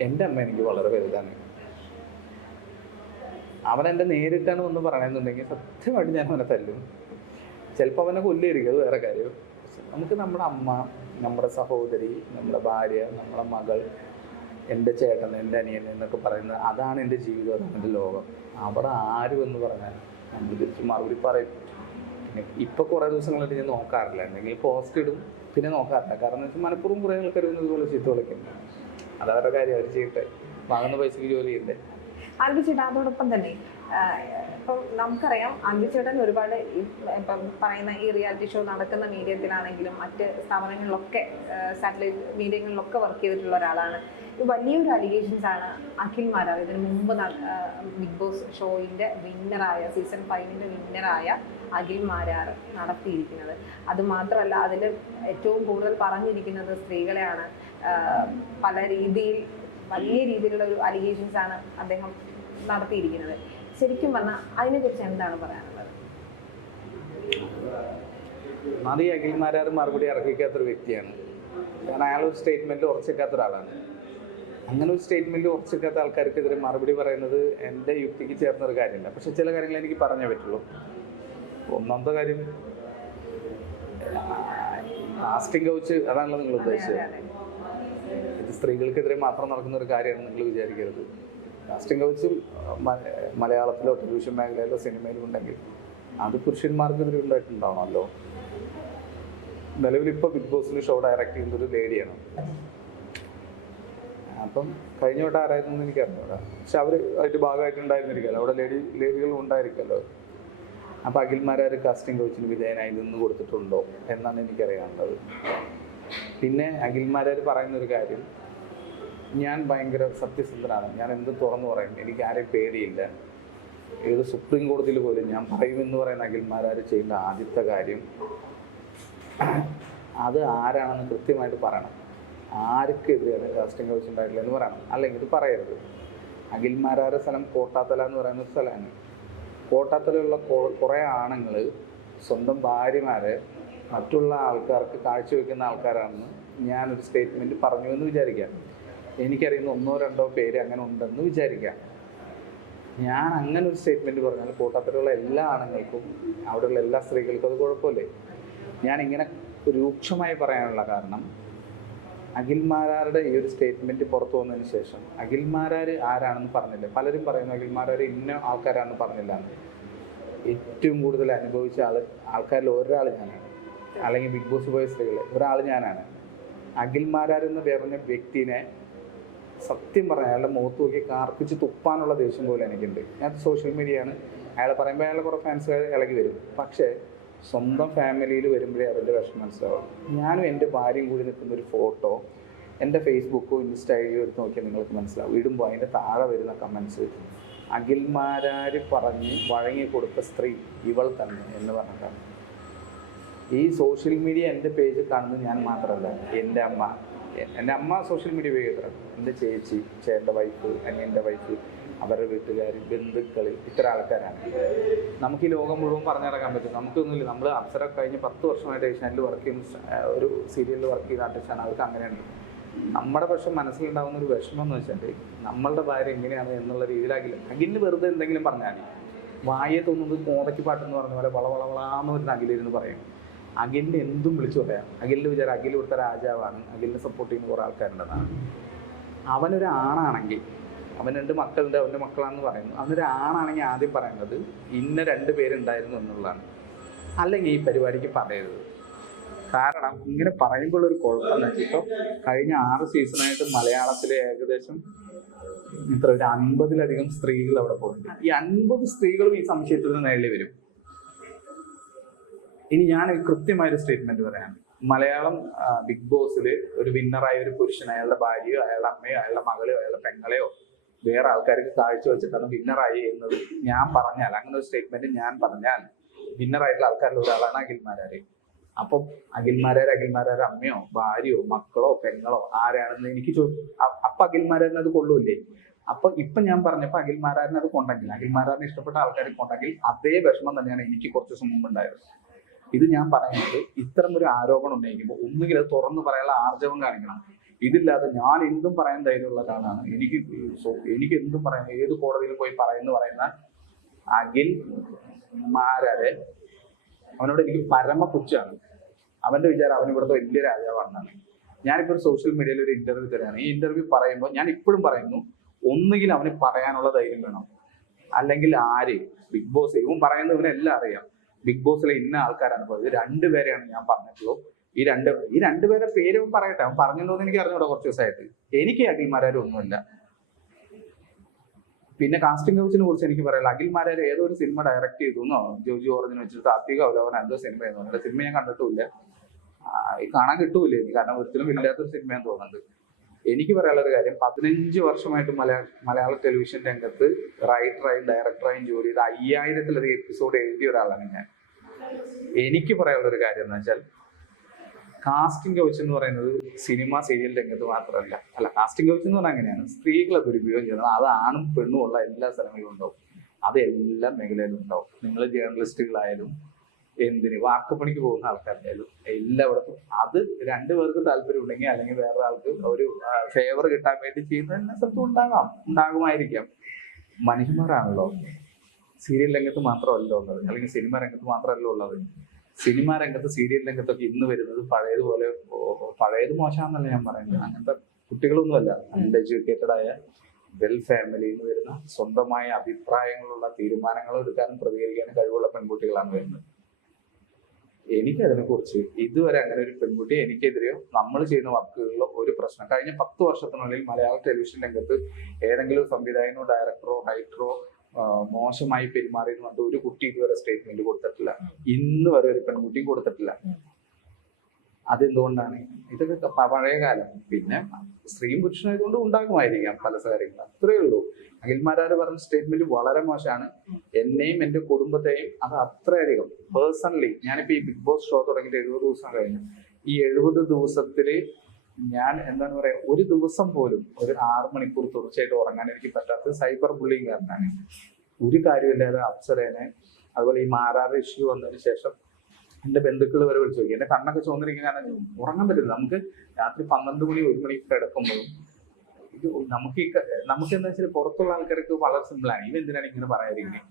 എൻ്റെ അമ്മ എനിക്ക് വളരെ വലുതാണ്. അവനെൻ്റെ നേരിട്ടാണ് ഒന്ന് പറയണമെന്നുണ്ടെങ്കിൽ സത്യമായിട്ട് ഞാൻ അവനെ തല്ലും. ചിലപ്പോൾ അവനെ കൊല്ലിയിരിക്കും, അത് വേറെ കാര്യം. നമുക്ക് നമ്മുടെ അമ്മ, നമ്മുടെ സഹോദരി, നമ്മുടെ ഭാര്യ, നമ്മുടെ മകൾ, എൻ്റെ ചേട്ടൻ, എൻ്റെ അനിയൻ എന്നൊക്കെ പറയുന്നത് അതാണ് എൻ്റെ ജീവിതം, അതാണ് എൻ്റെ ലോകം. അവിടെ ആരും എന്ന് പറഞ്ഞാൽ നമ്മൾ തിരിച്ച് മറുപടി പറയും. പിന്നെ ഇപ്പോൾ കുറേ ദിവസങ്ങളായിട്ട് ഞാൻ നോക്കാറില്ല, എന്തെങ്കിലും പോസ്റ്റ് ഇടും പിന്നെ നോക്കാറില്ല. കാരണം എന്ന് വെച്ചാൽ മനഃപൂർവ്വം കുറേ ആൾക്കാർ ഇതുപോലെ ചീത്ത വിളിക്കുന്നു. അതവരുടെ കാര്യം, അവർ ചെയ്യട്ടെ, വാങ്ങുന്ന പൈസക്ക് ജോലി ചെയ്യണ്ടേ. ആൽബി ചേട്ടാ, അതോടൊപ്പം തന്നെ ഇപ്പം നമുക്കറിയാം ആൽബി ചേട്ടൻ ഒരുപാട് ഇപ്പം പറയുന്ന ഈ റിയാലിറ്റി ഷോ നടക്കുന്ന മീഡിയത്തിലാണെങ്കിലും മറ്റ് സ്ഥാപനങ്ങളിലൊക്കെ സാറ്റലൈറ്റ് മീഡിയങ്ങളിലൊക്കെ വർക്ക് ചെയ്തിട്ടുള്ള ഒരാളാണ്. വലിയൊരു അലിഗേഷൻസ് ആണ് അഖിൽ മാരാർ ഇതിന് മുമ്പ് ബിഗ് ബോസ് ഷോയിൻ്റെ വിന്നറായ സീസൺ 5 വിന്നറായ അഖിൽ മാരാർ നടത്തിയിരിക്കുന്നത്. അതുമാത്രമല്ല അതിൽ ഏറ്റവും കൂടുതൽ പറഞ്ഞിരിക്കുന്നത് സ്ത്രീകളെയാണ്. പല രീതിയിൽ വലിയ രീതിയിലുള്ള ഒരു അലിഗേഷൻസ് ആണ് അദ്ദേഹം നടത്തിയിരിക്കുന്നത്. ശരിക്കും പറഞ്ഞാൽ അതിനെക്കുറിച്ച് എന്താണ് പറയാനുള്ളത്? അത് അഖിൽ മാരാർ മറുപടി ഇറക്കിക്കാത്തൊരു വ്യക്തിയാണ്. കാരണം അയാളൊരു സ്റ്റേറ്റ്മെൻറ്റിൽ ഉറച്ചിക്കാത്ത ഒരാളാണ്. അങ്ങനെ ഒരു സ്റ്റേറ്റ്മെൻറ്റിൽ ഉറച്ചിക്കാത്ത ആൾക്കാർക്കെതിരെ മറുപടി പറയുന്നത് എൻ്റെ യുക്തിക്ക് ചേർന്നൊരു കാര്യമില്ല. പക്ഷെ ചില കാര്യങ്ങൾ എനിക്ക് പറഞ്ഞേ പറ്റുള്ളൂ. ഒന്നാമത്തെ കാര്യം കാസ്റ്റിംഗ് കൗച്ച്, അതാണല്ലോ നിങ്ങൾ ഉദ്ദേശിച്ചത്. ഇത് സ്ത്രീകൾക്കെതിരെ മാത്രം നടക്കുന്ന ഒരു കാര്യമാണ് നിങ്ങൾ വിചാരിക്കരുത്. കാസ്റ്റിംഗ് കൗച്ച് മലയാളത്തിലോ ടെലിവിഷൻ മേഖലയിലോ സിനിമയിലും ഉണ്ടെങ്കിൽ അത് പുരുഷന്മാർക്കെതിരെ ഉണ്ടായിട്ടുണ്ടാവണമല്ലോ. നിലവിൽ ഇപ്പോൾ ബിഗ് ബോസിൽ ഷോ ഡയറക്റ്റ് ചെയ്യുന്നൊരു ലേഡിയാണ്. അപ്പം കഴിഞ്ഞ വട്ടം ആരായിരുന്നു എനിക്കറിഞ്ഞൂടാ, പക്ഷെ അവർ അതിൻ്റെ ഭാഗമായിട്ടുണ്ടായിരുന്നിരിക്കുമല്ലോ, അവിടെ ലേഡികളും ഉണ്ടായിരിക്കുമല്ലോ. അപ്പോൾ അഖിൽ മാരാർ കാസ്റ്റിംഗ് കൗച്ചിന് വിധേയനായി നിന്ന് കൊടുത്തിട്ടുണ്ടോ എന്നാണ് എനിക്കറിയാനുള്ളത്. പിന്നെ അഖിൽ മാരാർ പറയുന്നൊരു കാര്യം, ഞാൻ ഭയങ്കര സത്യസന്ധനാണ്, ഞാൻ എന്ത് തുറന്നു പറയും, എനിക്ക് ആരെയും പേടിയില്ല, ഏത് സുപ്രീം കോടതിയിൽ പോലും ഞാൻ പറയുമെന്ന് പറയുന്ന അഖിൽ മാരാർ ചെയ്യേണ്ട ആദ്യത്തെ കാര്യം അത് ആരാണെന്ന് കൃത്യമായിട്ട് പറയണം. ആർക്കെതിരെയാണ് കാസ്റ്റിംഗ് കൗച്ച് ഉണ്ടായിട്ടില്ല എന്ന് പറയണം. അല്ലെങ്കിൽ ഇത് പറയരുത്. അഖിൽ മാരാർ സ്ഥലം കോട്ടാത്തല എന്ന് പറയുന്ന ഒരു സ്ഥലമാണ്. കോട്ടാത്തലയുള്ള കുറേ ആണുങ്ങൾ സ്വന്തം ഭാര്യമാരെ മറ്റുള്ള ആൾക്കാർക്ക് കാഴ്ചവെക്കുന്ന ആൾക്കാരാണെന്ന് ഞാനൊരു സ്റ്റേറ്റ്മെൻറ്റ് പറഞ്ഞു എന്ന് വിചാരിക്കാം. എനിക്കറിയുന്ന 1-2 പേര് അങ്ങനെ ഉണ്ടെന്ന് വിചാരിക്കാം. ഞാൻ അങ്ങനെ ഒരു സ്റ്റേറ്റ്മെൻറ്റ് പറഞ്ഞാൽ കോട്ടാത്തലുള്ള എല്ലാ ആണുങ്ങൾക്കും അവിടെയുള്ള എല്ലാ സ്ത്രീകൾക്കും അത് കുഴപ്പമില്ലേ? ഞാനിങ്ങനെ രൂക്ഷമായി പറയാനുള്ള കാരണം അഖിൽ മാരാരുടെ ഈ ഒരു സ്റ്റേറ്റ്മെൻറ്റ് പുറത്തു വന്നതിന് ശേഷം അഖിൽ മാരാർ ആരാണെന്ന് പറഞ്ഞില്ല. പലരും പറയുന്നു അഖിൽ മാരാർ ഇന്ന ആൾക്കാരാണെന്ന് പറഞ്ഞില്ല. ഏറ്റവും കൂടുതൽ അനുഭവിച്ച ആൾക്കാരിൽ ഒരാൾ ഞാനാണ്. അല്ലെങ്കിൽ ബിഗ് ബോസ് പോയ സ്ത്രീകളെ ഒരാൾ ഞാനാണ്. അഖിൽ മാരാർ എന്ന് പറഞ്ഞ വ്യക്തിനെ സത്യം പറഞ്ഞാൽ അയാളുടെ മുഖത്ത് നോക്കി കാർപ്പിച്ച് തുപ്പാനുള്ള ദേഷ്യം പോലെ എനിക്കുണ്ട്. ഞാൻ സോഷ്യൽ മീഡിയയാണ്, അയാളെ പറയുമ്പോൾ അയാളെ കുറേ ഫാൻസുകാർ ഇളകി വരും. പക്ഷേ സ്വന്തം ഫാമിലിയിൽ വരുമ്പോഴേ അതിൻ്റെ വിഷമം മനസ്സിലാവും. ഞാനും എൻ്റെ ഭാര്യയും കൂടി നിൽക്കുന്നൊരു ഫോട്ടോ എൻ്റെ ഫേസ്ബുക്കോ ഇൻസ്റ്റയോ എടുത്ത് നോക്കിയാൽ നിങ്ങൾക്ക് മനസ്സിലാവും. ഇടുമ്പോൾ അതിൻ്റെ താഴെ വരുന്ന കമൻസ് അഖിൽ മാരാർ പറഞ്ഞ് വഴങ്ങി കൊടുത്ത സ്ത്രീ ഇവൾ തന്നെ എന്ന് പറഞ്ഞിട്ടാണ്. ഈ സോഷ്യൽ മീഡിയ എൻ്റെ പേജ് കാണുന്നത് ഞാൻ മാത്രമല്ല, എൻ്റെ അമ്മ സോഷ്യൽ മീഡിയ ഉപയോഗിക്കുന്നത്, എൻ്റെ ചേച്ചി, ചേട്ടൻ്റെ വൈഫ്, അനിയൻ്റെ വൈഫ്, അവരുടെ വീട്ടുകാർ, ബന്ധുക്കൾ, ഇത്തരം ആൾക്കാരാണ്. നമുക്ക് ഈ ലോകം മുഴുവൻ പറഞ്ഞു നടക്കാൻ പറ്റും. നമുക്കൊന്നുമില്ല. നമ്മൾ അപ്സര കഴിഞ്ഞ് 10 വർഷമായിട്ട് ഏഷ്യാനിൽ വർക്ക് ചെയ്യുന്ന ഒരു സീരിയലിൽ വർക്ക് ചെയ്യുന്ന ആർട്ടിസ്റ്റാണ്. അവർക്ക് അങ്ങനെയുണ്ട്. നമ്മുടെ പക്ഷെ മനസ്സിലുണ്ടാകുന്ന ഒരു വിഷമം എന്ന് വെച്ചാൽ നമ്മളുടെ ഭാര്യ എങ്ങനെയാണ് എന്നുള്ള രീതിയിലാകില്ല. അഖിലിന് വെറുതെ എന്തെങ്കിലും പറഞ്ഞാൽ വായെ തോന്നുന്നത് കോതയ്ക്ക് പാട്ടെന്ന് പറഞ്ഞ പോലെ വളവളവളാന്ന് ഒരു അഖിലിരുന്ന് പറയും. അഖിലിന് എന്തും വിളിച്ചു പറയാം. അഖിലിൻ്റെ വിചാരം അഖിൽ ഇവിടുത്തെ രാജാവാണ്, അഖിലിനെ സപ്പോർട്ട് ചെയ്യുന്ന കുറേ ആൾക്കാരുണ്ടെന്നാണ്. അവനൊരു ആണാണെങ്കിൽ, അവൻ 2 മക്കളുണ്ട്, അവൻ്റെ മക്കളാണെന്ന് പറയുന്നു. അവനൊരു ആണാണെങ്കിൽ ആദ്യം പറയുന്നത് ഇന്ന 2 പേരുണ്ടായിരുന്നു എന്നുള്ളതാണ്. അല്ലെങ്കിൽ ഈ പരിപാടിക്ക് പറയരുത്. കാരണം ഇങ്ങനെ പറയുമ്പോൾ ഒരു കുഴപ്പമെന്ന് വെച്ചാൽ ഇപ്പോൾ കഴിഞ്ഞ 6 സീസണായിട്ട് മലയാളത്തിലെ ഏകദേശം ഒരു 50-ലധികം സ്ത്രീകൾ അവിടെ പോകുന്നുണ്ട്. ഈ 50 സ്ത്രീകളും ഈ സംശയത്തിൽ നിന്ന് നേരിൽ വരും. ഇനി ഞാൻ കൃത്യമായൊരു സ്റ്റേറ്റ്മെന്റ് പറയാം. മലയാളം ബിഗ് ബോസിൽ ഒരു വിന്നറായ ഒരു പുരുഷൻ അയാളുടെ ഭാര്യയോ അയാളുടെ അമ്മയോ അയാളുടെ മകളെയോ അയാളുടെ പെങ്ങളെയോ വേറെ ആൾക്കാർക്ക് കാഴ്ച വെച്ചിട്ടാണ് വിന്നറായി എന്നത് ഞാൻ പറഞ്ഞാൽ, അങ്ങനെ ഒരു സ്റ്റേറ്റ്മെന്റ് ഞാൻ പറഞ്ഞാൽ വിന്നറായിട്ടുള്ള ആൾക്കാരിൽ ഒരാളാണ് അഖിൽമാരാര്. അപ്പം അഖിൽമാരാരുടെ അമ്മയോ ഭാര്യയോ മക്കളോ പെങ്ങളോ ആരാണെന്ന് എനിക്ക് അപ്പൊ അഖിൽമാരാരിന് അത് കൊള്ളൂല്ലേ? അപ്പൊ ഇപ്പൊ ഞാൻ പറഞ്ഞപ്പോ അഖിൽമാരാരിന് അത് കൊണ്ടെങ്കിൽ, അഖിൽമാരാരിനെ ഇഷ്ടപ്പെട്ട ആൾക്കാരെ കൊണ്ടെങ്കിൽ അതേ വിഷമം തന്നെയാണ് എനിക്ക് കുറച്ച് ദിവസം മുമ്പ് ഉണ്ടായത്. ഇത് ഞാൻ പറയുന്നത് ഇത്തരം ഒരു ആരോപണം ഉന്നയിക്കുമ്പോൾ ഒന്നുകിൽ അത് തുറന്നു പറയാനുള്ള ആർജവം കാണിക്കണം. ഇതില്ലാതെ ഞാൻ എന്തും പറയാൻ ധൈര്യമുള്ള ഒരാളാണ്. എനിക്ക് എന്തും പറയാം, ഏത് കോടതിയിൽ പോയി പറയുന്ന അഖിൽമാരാരെ അവനോട് എനിക്ക് പരമ പുച്ഛമാണ്. അവന്റെ വിചാരം അവൻ ഇവിടുത്തെ വലിയ രാജാവാണെന്നാണ്. ഞാനിപ്പോൾ ഒരു സോഷ്യൽ മീഡിയയിൽ ഒരു ഇന്റർവ്യൂ തരാണ്. ഈ ഇന്റർവ്യൂ പറയുമ്പോൾ ഞാൻ ഇപ്പോഴും പറയുന്നു, ഒന്നുകിൽ അവന് പറയാനുള്ള ധൈര്യം വേണം, അല്ലെങ്കിൽ ആര് ബിഗ് ബോസ് ഇവൻ പറയുന്നത് ഇവനെല്ലാം അറിയാം. ബിഗ് ബോസിലെ ഇന്ന ആൾക്കാരാണ് പോയത്. 2 പേരെയാണ് ഞാൻ പറഞ്ഞിട്ടുള്ളൂ. ഈ രണ്ടുപേരെ പേര് അവൻ പറയട്ടെ. അവൻ പറഞ്ഞിട്ടുണ്ടോന്ന് എനിക്ക് അറിഞ്ഞൂടാ. കുറച്ച് ദിവസമായിട്ട് എനിക്ക് അഖിൽമാരാരും ഒന്നുമില്ല. പിന്നെ കാസ്റ്റിംഗ് കൗച്ചിനെ കുറിച്ച് എനിക്ക് പറയാനുള്ള, അഖിൽമാരാര് ഏതോ ഒരു സിനിമ ഡയറക്ട് ചെയ്തു എന്നോ ജോജി ജോർജിനെ വെച്ചിട്ട് താത്വിക അവലോകനം എന്തോ സിനിമ ചെയ്യുന്നു. സിനിമ ഞാൻ കണ്ടിട്ടില്ല, കാണാൻ കിട്ടൂല എനിക്ക്, കാരണം ഒരിക്കലും ഇല്ലാത്തൊരു സിനിമയെന്ന് തോന്നുന്നുണ്ട്. എനിക്ക് പറയാനുള്ള ഒരു കാര്യം, 15 വർഷമായിട്ട് മലയാള ടെലിവിഷൻ രംഗത്ത് റൈറ്ററായും ഡയറക്ടറായും ജോലി ചെയ്ത് 5000-ലധികം എപ്പിസോഡ് എഴുതിയ ഒരാളാണ് ഞാൻ. എനിക്ക് പറയാനുള്ള ഒരു കാര്യം എന്ന് വെച്ചാൽ, കാസ്റ്റിംഗ് കൗച്ച് എന്ന് പറയുന്നത് സിനിമ സീരിയൽ രംഗത്ത് മാത്രമല്ല. കാസ്റ്റിംഗ് കൗച്ച് എന്ന് പറഞ്ഞാൽ അങ്ങനെയാണ്, സ്ത്രീകളെ ദുരുപയോഗം ചെയ്യുന്നത്. അത് ആണും പെണ്ണും ഉള്ള എല്ലാ സ്ഥലങ്ങളിലും ഉണ്ടാവും, അത് എല്ലാ മേഖലയിലും ഉണ്ടാവും. നിങ്ങൾ ജേർണലിസ്റ്റുകളായാലും എന്തിന് വാർക്കപ്പണിക്ക് പോകുന്ന ആൾക്കാരായാലും എല്ലായിടത്തും അത് 2 പേർക്ക് താല്പര്യം ഉണ്ടെങ്കിൽ, അല്ലെങ്കിൽ വേറെ ആൾക്ക് ഒരു ഫേവർ കിട്ടാൻ വേണ്ടി ചെയ്യുന്ന എല്ലാ സ്ഥലത്തും ഉണ്ടാകുമായിരിക്കാം. മനുഷ്യന്മാരാണല്ലോ. സീരിയൽ രംഗത്ത് മാത്രമല്ല ഉള്ളത്, അല്ലെങ്കിൽ സിനിമ രംഗത്ത് മാത്രമല്ല ഉള്ളത്. സിനിമാ രംഗത്ത് സീരിയൽ രംഗത്തൊക്കെ ഇന്ന് വരുന്നത് പഴയത് മോശമാണെന്നല്ല ഞാൻ പറയുന്നത്. അങ്ങനത്തെ കുട്ടികളൊന്നുമല്ല, അൺഎഡ്യൂക്കേറ്റഡ് ആയ വെൽ ഫാമിലിയിൽ നിന്ന് വരുന്ന സ്വന്തമായ അഭിപ്രായങ്ങളുള്ള തീരുമാനങ്ങൾ എടുക്കാനും പ്രതികരിക്കാനും കഴിവുള്ള പെൺകുട്ടികളാണ് വരുന്നത്. എനിക്കതിനെ കുറിച്ച് ഇതുവരെ അങ്ങനെ ഒരു പെൺകുട്ടി എനിക്കെതിരെയോ നമ്മൾ ചെയ്യുന്ന വർക്കുകളിലോ ഒരു പ്രശ്നം കഴിഞ്ഞ 10 വർഷത്തിനുള്ളിൽ മലയാള ടെലിവിഷൻ രംഗത്ത് ഏതെങ്കിലും സംവിധായകനോ ഡയറക്ടറോ റൈറ്ററോ മോശമായി പെരുമാറിയെന്ന് പറഞ്ഞിട്ട് ഒരു കുട്ടി ഇതുവരെ സ്റ്റേറ്റ്മെന്റ് കൊടുത്തിട്ടില്ല. ഇന്ന് വരെ ഒരു പെൺകുട്ടിയും കൊടുത്തിട്ടില്ല. അതെന്തുകൊണ്ടാണ്? ഇതൊക്കെ പഴയ കാലം. പിന്നെ സ്ത്രീയും പുരുഷനായതുകൊണ്ട് ഉണ്ടാകുമായിരിക്കാം പല കാര്യങ്ങൾ, അത്രയേ ഉള്ളൂ. അഖിൽമാരാര് പറഞ്ഞ സ്റ്റേറ്റ്മെന്റ് വളരെ മോശമാണ്. എന്നെയും എന്റെ കുടുംബത്തെയും അത് അത്രയധികം പേഴ്സണലി, ഞാനിപ്പോ ഈ ബിഗ് ബോസ് ഷോ തുടങ്ങിയിട്ട് 70 ദിവസം കഴിഞ്ഞു. ഈ 70 ദിവസത്തില് ഞാൻ എന്താണ് പറയാ, ഒരു ദിവസം പോലും ഒരു 6 മണിക്കൂർ തുടർച്ചയായിട്ട് ഉറങ്ങാൻ എനിക്ക് പറ്റാത്ത സൈബർ ബുള്ളിങ് കാരണമാണ്. ഒരു കാര്യമില്ലാതെ അപ്സരേനെ, അതുപോലെ ഈ മാരാറ് ഇഷ്യൂ വന്നതിന് ശേഷം എന്റെ ബന്ധുക്കൾ വരെ വിളിച്ചു നോക്കി. എന്റെ കണ്ണൊക്കെ ചോന്നിരിക്കും, കാരണം ഉറങ്ങാൻ പറ്റില്ല. നമുക്ക് രാത്രി 12 മണി 1 മണിക്ക് കിടക്കുമ്പോഴും ഇത് നമുക്ക് എന്താ വെച്ചാൽ പുറത്തുള്ള ആൾക്കാർക്ക് വളരെ സിമ്പിളാണ്. എന്തിനാണ് ഇങ്ങനെ പറയാതിരിക്കുന്നത്,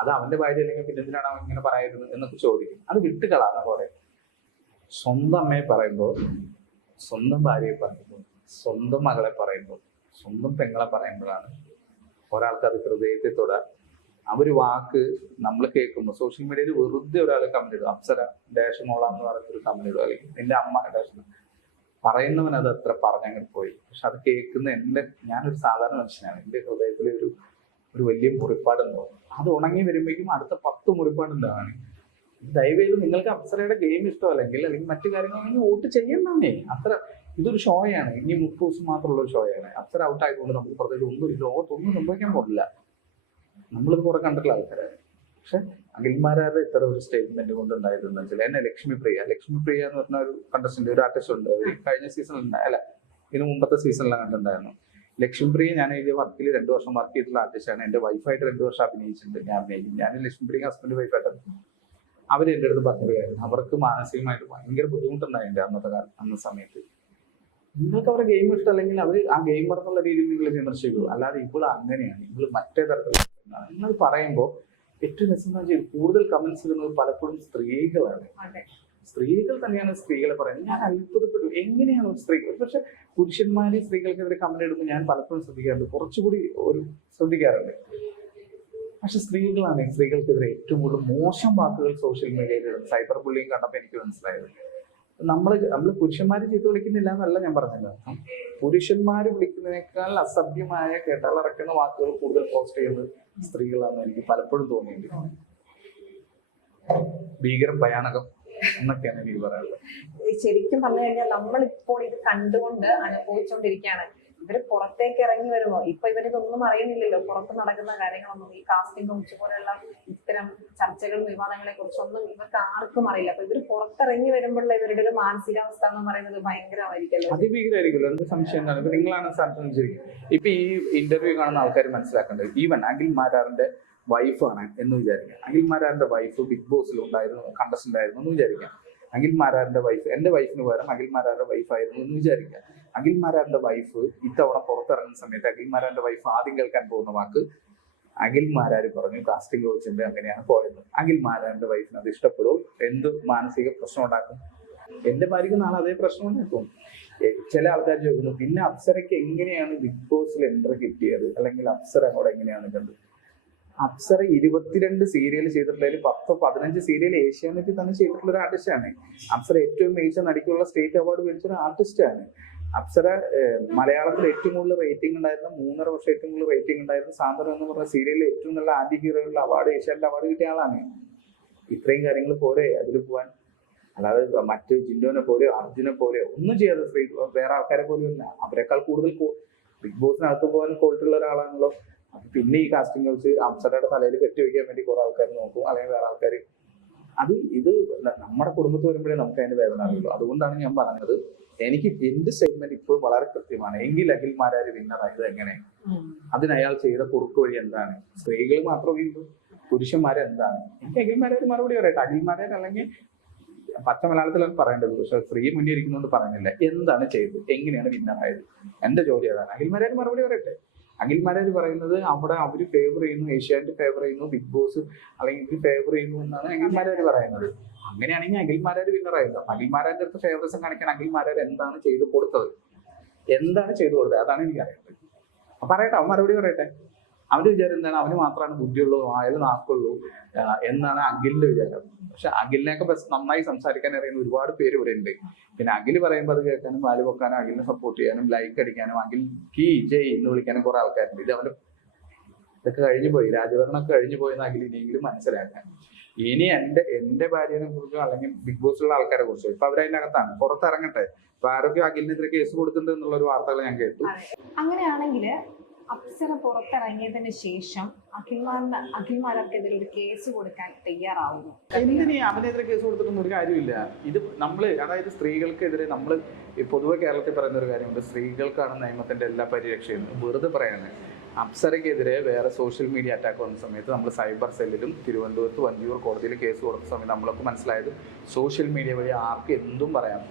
അത് അവന്റെ ഭാര്യ അല്ലെങ്കിൽ പിന്നെ എന്തിനാണ് അവൻ ഇങ്ങനെ പറയുന്നത് എന്നൊക്കെ ചോദിക്കും. അത് വിട്ടുകളാണ് കുറെ. സ്വന്തം അമ്മയെ പറയുമ്പോൾ, സ്വന്തം ഭാര്യയെ പറയുമ്പോൾ, സ്വന്തം മകളെ പറയുമ്പോൾ, സ്വന്തം പെങ്ങളെ പറയുമ്പോഴാണ് ഒരാൾക്ക് അത് ഹൃദയത്തെ തൊടാൻ. ഒരു വാക്ക് നമ്മൾ കേൾക്കുമ്പോൾ സോഷ്യൽ മീഡിയയിൽ വെറുതെ ഒരാൾ കമന്റ് ഇടും, അപ്സര ഡാഷമോളാന്ന് പറഞ്ഞൊരു കമന്റ് ഇടും, അല്ലെങ്കിൽ എന്റെ അമ്മ ഡാഷ് പറയുന്നവൻ അത് അത്ര പറഞ്ഞങ്ങനെ പോയി. പക്ഷെ അത് കേൾക്കുന്ന ഞാനൊരു സാധാരണ മനുഷ്യനാണ്. എൻ്റെ ഹൃദയത്തിൽ ഒരു വലിയ മുറിപ്പാടുണ്ടാവും. അത് ഉണങ്ങി വരുമ്പോഴേക്കും അടുത്ത 10 മുറിപ്പാടുണ്ടാവാണ്. ദയവേത് നിങ്ങൾക്ക് അപ്സരയുടെ ഗെയിം ഇഷ്ടമല്ലെങ്കിൽ മറ്റു കാര്യങ്ങളാണെങ്കിൽ വോട്ട് ചെയ്യണ്ടാന്നേ. ഇതൊരു ഷോയാണ്. ഇനി 30 ദിവസം മാത്രമുള്ള ഒരു ഷോയാണ്. അപ്സര ഔട്ട് ആയതുകൊണ്ട് നമുക്ക് പ്രത്യേകിച്ച് ലോകത്തൊന്നും സംഭവിക്കാൻ പോകില്ല. നമ്മളിത് കുറെ കണ്ടിട്ടുള്ള ആൾക്കാരാണ്. പക്ഷെ അഖിൽമാരാരുടെ ഇത്തരം ഒരു സ്റ്റേറ്റ്മെന്റ് കൊണ്ടുണ്ടായതെന്ന് വെച്ചാൽ, എന്നെ ലക്ഷ്മിപ്രിയ എന്ന് പറഞ്ഞ ഒരു കണ്ടസ്റ്റന്റ്, ഒരു ആർട്ടിസ്റ്റ് ഉണ്ട്. കഴിഞ്ഞ സീസണിൽ ഇതിന് മുമ്പത്തെ സീസണിലാണ് കണ്ടിട്ടുണ്ടായിരുന്നു. ലക്ഷ്മിപ്രിയ ഞാൻ എഴുതിയ വർക്കിൽ 2 വർഷം വർക്ക് ചെയ്തിട്ടുള്ള ആർട്ടിസ്റ്റാണ്. എന്റെ വൈഫായിട്ട് 2 വർഷം അഭിനയിച്ചിട്ടുണ്ട്. ഞാൻ ലക്ഷ്മിപ്രിയ ഹസ്ബൻഡ് വൈഫായിട്ട് അവർ എൻ്റെ അടുത്ത് പറഞ്ഞൊരു കാര്യം, അവർക്ക് മാനസികമായിട്ട് ഭയങ്കര ബുദ്ധിമുട്ടുണ്ടായിട്ടുണ്ട് അന്ന സമയത്ത്. നിങ്ങൾക്ക് അവരുടെ ഗെയിം ഇഷ്ടമല്ലെങ്കിൽ അവർ ആ ഗെയിമർ എന്നുള്ള രീതിയിൽ നിങ്ങൾ വിമർശിക്കൂ. അല്ലാതെ ഇപ്പോൾ അങ്ങനെയാണ്, നിങ്ങൾ മറ്റേ തരത്തിലുള്ള നിങ്ങൾ പറയുമ്പോൾ ഏറ്റവും രസം കൂടുതൽ കമന്റ്സ് ഇടുന്നത് പലപ്പോഴും സ്ത്രീകളാണ്. സ്ത്രീകൾ തന്നെയാണ് സ്ത്രീകളെ പറയുന്നത്. ഞാൻ അത്ഭുതപ്പെട്ടു, എങ്ങനെയാണ് സ്ത്രീകൾ. പക്ഷെ പുരുഷന്മാരെ സ്ത്രീകൾക്കെതിരെ കമന്റ് ഇടുമ്പോൾ ഞാൻ പലപ്പോഴും ശ്രദ്ധിക്കാറുണ്ട്, കുറച്ചുകൂടി ശ്രദ്ധിക്കാറുണ്ട്. പക്ഷെ സ്ത്രീകൾക്കെതിരെ ഏറ്റവും കൂടുതൽ മോശം വാക്കുകൾ സോഷ്യൽ മീഡിയയിൽ ഇടും. സൈബർ ബുള്ളിങ് കണ്ടപ്പോൾ എനിക്ക് മനസ്സിലായത് നമ്മൾ പുരുഷന്മാര് ചീത്ത വിളിക്കുന്നില്ല എന്നല്ല ഞാൻ പറഞ്ഞത്. പുരുഷന്മാര് വിളിക്കുന്നതിനേക്കാൾ അസഭ്യമായ കേട്ടാലറക്കുന്ന വാക്കുകൾ കൂടുതൽ പോസ്റ്റ് ചെയ്യുന്നത് സ്ത്രീകളാണെന്ന് എനിക്ക് പലപ്പോഴും തോന്നിയിട്ടുണ്ട്. ഭീകരം, ഭയാനകം എന്നൊക്കെയാണ് എനിക്ക് പറയാനുള്ളത്. ശരിക്കും പറഞ്ഞു കഴിഞ്ഞാൽ നമ്മളിപ്പോൾ ഇത് കണ്ടുകൊണ്ട് അനുഭവിച്ചുകൊണ്ടിരിക്കുകയാണ്. ഇവര് പുറത്തേക്ക് ഇറങ്ങി വരുമോ? ഇപ്പൊ ഇവരിതൊന്നും അറിയുന്നില്ലല്ലോ, പുറത്ത് നടക്കുന്ന കാര്യങ്ങളൊന്നും. ഈ കാസ്റ്റിംഗ് കൗച്ച് പോലെയുള്ള ഇത്തരം ചർച്ചകളും വിവാദങ്ങളെ കുറിച്ചൊന്നും ഇവർക്ക് ആർക്കും അറിയില്ല. അപ്പൊ ഇവര് പുറത്തിറങ്ങി വരുമ്പോഴുള്ള ഇവരുടെ ഒരു മാനസികാവസ്ഥ എന്ന് പറയുന്നത് ഭയങ്കരമായിരിക്കല്ലോ. അതിഭീകരമായിരിക്കുമല്ലോ. എന്ത് സംശയം എന്താണ്? ഇപ്പൊ നിങ്ങളാണ് സംശയിച്ചിരിക്കുന്നത്. ഇപ്പൊ ഈ ഇന്റർവ്യൂ കാണുന്ന ആൾക്കാർ മനസ്സിലാക്കേണ്ടത്, ഈവൻ അഖിൽ മാരാറിന്റെ വൈഫാണ് എന്ന് വിചാരിക്കാം. അഖിൽ മാരാറിന്റെ വൈഫ് ബിഗ് ബോസിൽ ഉണ്ടായിരുന്നു, കണ്ടസ്റ്റന്റ് ആയിരുന്നു എന്ന് വിചാരിക്കാം. അഖിൽ മാരാറിന്റെ വൈഫ്, എന്റെ വൈഫിന് പകരം അഖിൽ മാരാറിന്റെ വൈഫായിരുന്നു എന്ന് വിചാരിക്കാം. അഖിൽ മാരാറിന്റെ വൈഫ് ഇത്തവണ പുറത്തിറങ്ങുന്ന സമയത്ത് അഖിൽ മാരാറിന്റെ വൈഫ് ആദ്യം കേൾക്കാൻ പോകുന്ന വാക്ക്, അഖിൽ മാരാര് പറഞ്ഞു കാസ്റ്റിംഗ് കോച്ചിന്റെ അങ്ങനെയാണ് പോയത്. അഖിൽ മാരാറിന്റെ വൈഫിന് അത് ഇഷ്ടപ്പെടും, എന്ത് മാനസിക പ്രശ്നം ഉണ്ടാക്കും? എന്റെ ഭാര്യക്ക് നാളെ അതേ പ്രശ്നം ഉണ്ടാക്കും. ചില ആൾക്കാർ ചോദിക്കുന്നു, പിന്നെ അപ്സരയ്ക്ക് എങ്ങനെയാണ് ബിഗ് ബോസിൽ എൻട്രി കിട്ടിയത്, അല്ലെങ്കിൽ അപ്സര അങ്ങോട്ട് എങ്ങനെയാണ് കണ്ടത്? അപ്സര 22 സീരിയൽ ചെയ്തിട്ടുള്ളതിൽ 10-15 സീരിയൽ ഏഷ്യാനെറ്റിൽ തന്നെ ചെയ്തിട്ടുള്ള ഒരു ആർട്ടിസ്റ്റാണ്. അപ്സര ഏറ്റവും മികച്ച നടിക്കുള്ള സ്റ്റേറ്റ് അവാർഡ് മേടിച്ച ഒരു ആർട്ടിസ്റ്റാണ്. അപ്സര മലയാളത്തിൽ ഏറ്റവും കൂടുതൽ റേറ്റിംഗ് ഉണ്ടായിരുന്ന 3.5 വർഷം ഏറ്റവും കൂടുതൽ റേറ്റിംഗ് ഉണ്ടായിരുന്ന സാന്ത്വനം എന്ന് പറഞ്ഞ സീരിയലിൽ ഏറ്റവും നല്ല ആന്റി ഹീറോയിലുള്ള അവാർഡ്, ഏഷ്യാനെറ്റ് അവാർഡ് കിട്ടിയ ആളാണ്. ഇത്രയും കാര്യങ്ങൾ പോരെ അതിൽ പോവാൻ? അല്ലാതെ മറ്റ് ജിൻഡോനെ പോലെയോ അർജുനെ പോലെയോ ഒന്നും ചെയ്യാതെ വേറെ ആൾക്കാരെ പോലെയോ ഇല്ല. അവരെക്കാൾ കൂടുതൽ ബിഗ് ബോസിനകത്ത് പോകാൻ ക്വാളിറ്റി ഉള്ള ഒരാളാണല്ലോ. പിന്നെ ഈ കാസ്റ്റിംഗ് കൗച്ച് അപ്സരയുടെ തലയിൽ കെട്ടിവെക്കാൻ വേണ്ടി കുറെ ആൾക്കാർ നോക്കും, അല്ലെങ്കിൽ വേറെ ആൾക്കാർ. ഇത് നമ്മുടെ കുടുംബത്തിൽ വരുമ്പോഴേ നമുക്ക് അതിന് വേദന അറിയുള്ളൂ. അതുകൊണ്ടാണ് ഞാൻ പറഞ്ഞത്, എനിക്ക് എന്റെ സ്റ്റേറ്റ്മെന്റ് ഇപ്പോഴും വളരെ കൃത്യമാണ്. എങ്കിൽ അഖിൽ മാരാര് വിന്നറായത് എങ്ങനെ? അതിന് അയാൾ ചെയ്ത കുറുക്ക് വഴി എന്താണ്? സ്ത്രീകൾ മാത്രമേ ഉള്ളൂ, പുരുഷന്മാരെന്താണ്? എനിക്ക് അഖിൽ മാരാര് മറുപടി പറയട്ടെ. അഖിൽ മാരാര് അല്ലെങ്കിൽ പച്ച മലയാളത്തിലാണ് പറയേണ്ടത്, പക്ഷെ സ്ത്രീ മുന്നിൽ ഇരിക്കുന്നതുകൊണ്ട് പറയുന്നില്ല. എന്താണ് ചെയ്തത്, എങ്ങനെയാണ് വിന്നറായത്? എന്റെ ജോലി അതാണ്. അഖിൽ മാരാര് മറുപടി പറയട്ടെ. അഖിൽ മാരാര് പറയുന്നത് അവിടെ അവര് ഫേവർ ചെയ്യുന്നു, ഏഷ്യാനെറ്റ് ഫേവർ ചെയ്യുന്നു, ബിഗ് ബോസ് അല്ലെങ്കിൽ ഇവര് ഫേവർ ചെയ്യുന്നു എന്നാണ് അഖിൽ മാരാര് പറയുന്നത്. അങ്ങനെയാണെങ്കിൽ അഖിൽ മാരാര് വിന്നറായില്ല. അഖിൽ മാരാരുടെ അടുത്ത് ഫേവറിസം കാണിക്കാൻ അഖിൽ മാരാര് എന്താണ് ചെയ്തു കൊടുത്തത്? അതാണ് എനിക്ക് അറിയേണ്ടത്. പറയട്ടെ, അവൻ മറുപടി പറയട്ടെ. അവന്റെ വിചാരം എന്താണ്? അവന് മാത്രമാണ് ബുദ്ധിയുള്ളൂ, അയാൾ നാക്കുള്ളൂ എന്നാണ് അഖിലിന്റെ വിചാരം. പക്ഷെ അഖിലിനെയൊക്കെ നന്നായി സംസാരിക്കാൻ അറിയുന്ന ഒരുപാട് പേര് ഇവിടെ ഉണ്ട്. പിന്നെ അഖിൽ പറയുമ്പോൾ അത് കേൾക്കാനും വാല് പൊക്കാനും അഖിലിനെ സപ്പോർട്ട് ചെയ്യാനും ലൈക്ക് അടിക്കാനും അഖിൽ കീ ജയ് എന്ന് വിളിക്കാനും കുറെ ആൾക്കാരുണ്ട്. ഇതൊക്കെ കഴിഞ്ഞു പോയി, രാജഭരണമൊക്കെ കഴിഞ്ഞു പോയെന്ന് അഖിൽ ഇനിയെങ്കിലും മനസ്സിലാക്കാൻ. ഇനി എന്റെ ഭാര്യനെ കുറിച്ചോ അല്ലെങ്കിൽ ബിഗ് ബോസിലുള്ള ആൾക്കാരെ കുറിച്ചോ ഇപ്പൊ അവരതിനകത്താണ്, പുറത്തിറങ്ങട്ടെ. ഇപ്പൊ ആരൊക്കെ അഖിലിനെതിരെ കേസ് കൊടുത്തിട്ടുണ്ട് എന്നുള്ള ഒരു വാർത്തകൾ ഞാൻ കേട്ടു. അങ്ങനെയാണെങ്കിൽ അപ്സര പുറത്തിറങ്ങിയതിന് ശേഷം അഖിൽമാർക്കെതിരെ ഒരു കേസ് കൊടുക്കാൻ തയ്യാറാവുന്നു. എന്തിനാ അവനെതിരെ കേസ് കൊടുത്തിട്ടൊന്നും ഒരു കാര്യമില്ല. ഇത് അതായത് സ്ത്രീകൾക്കെതിരെ നമ്മൾ പൊതുവെ കേരളത്തിൽ പറയുന്ന ഒരു കാര്യമുണ്ട്, സ്ത്രീകൾക്കാണ് നിയമത്തിന്റെ എല്ലാ പരിരക്ഷയും. വെറുതെ പറയാണ്. അപ്സരയ്ക്കെതിരെ വേറെ സോഷ്യൽ മീഡിയ അറ്റാക്ക് വന്ന സമയത്ത് നമ്മൾ സൈബർ സെല്ലിലും തിരുവനന്തപുരത്ത് വഞ്ചിയൂർ കോടതിയിൽ കേസ് കൊടുത്ത സമയത്ത് നമ്മളൊക്കെ മനസ്സിലായത് സോഷ്യൽ മീഡിയ വഴി ആർക്ക് എന്തും പറയാം.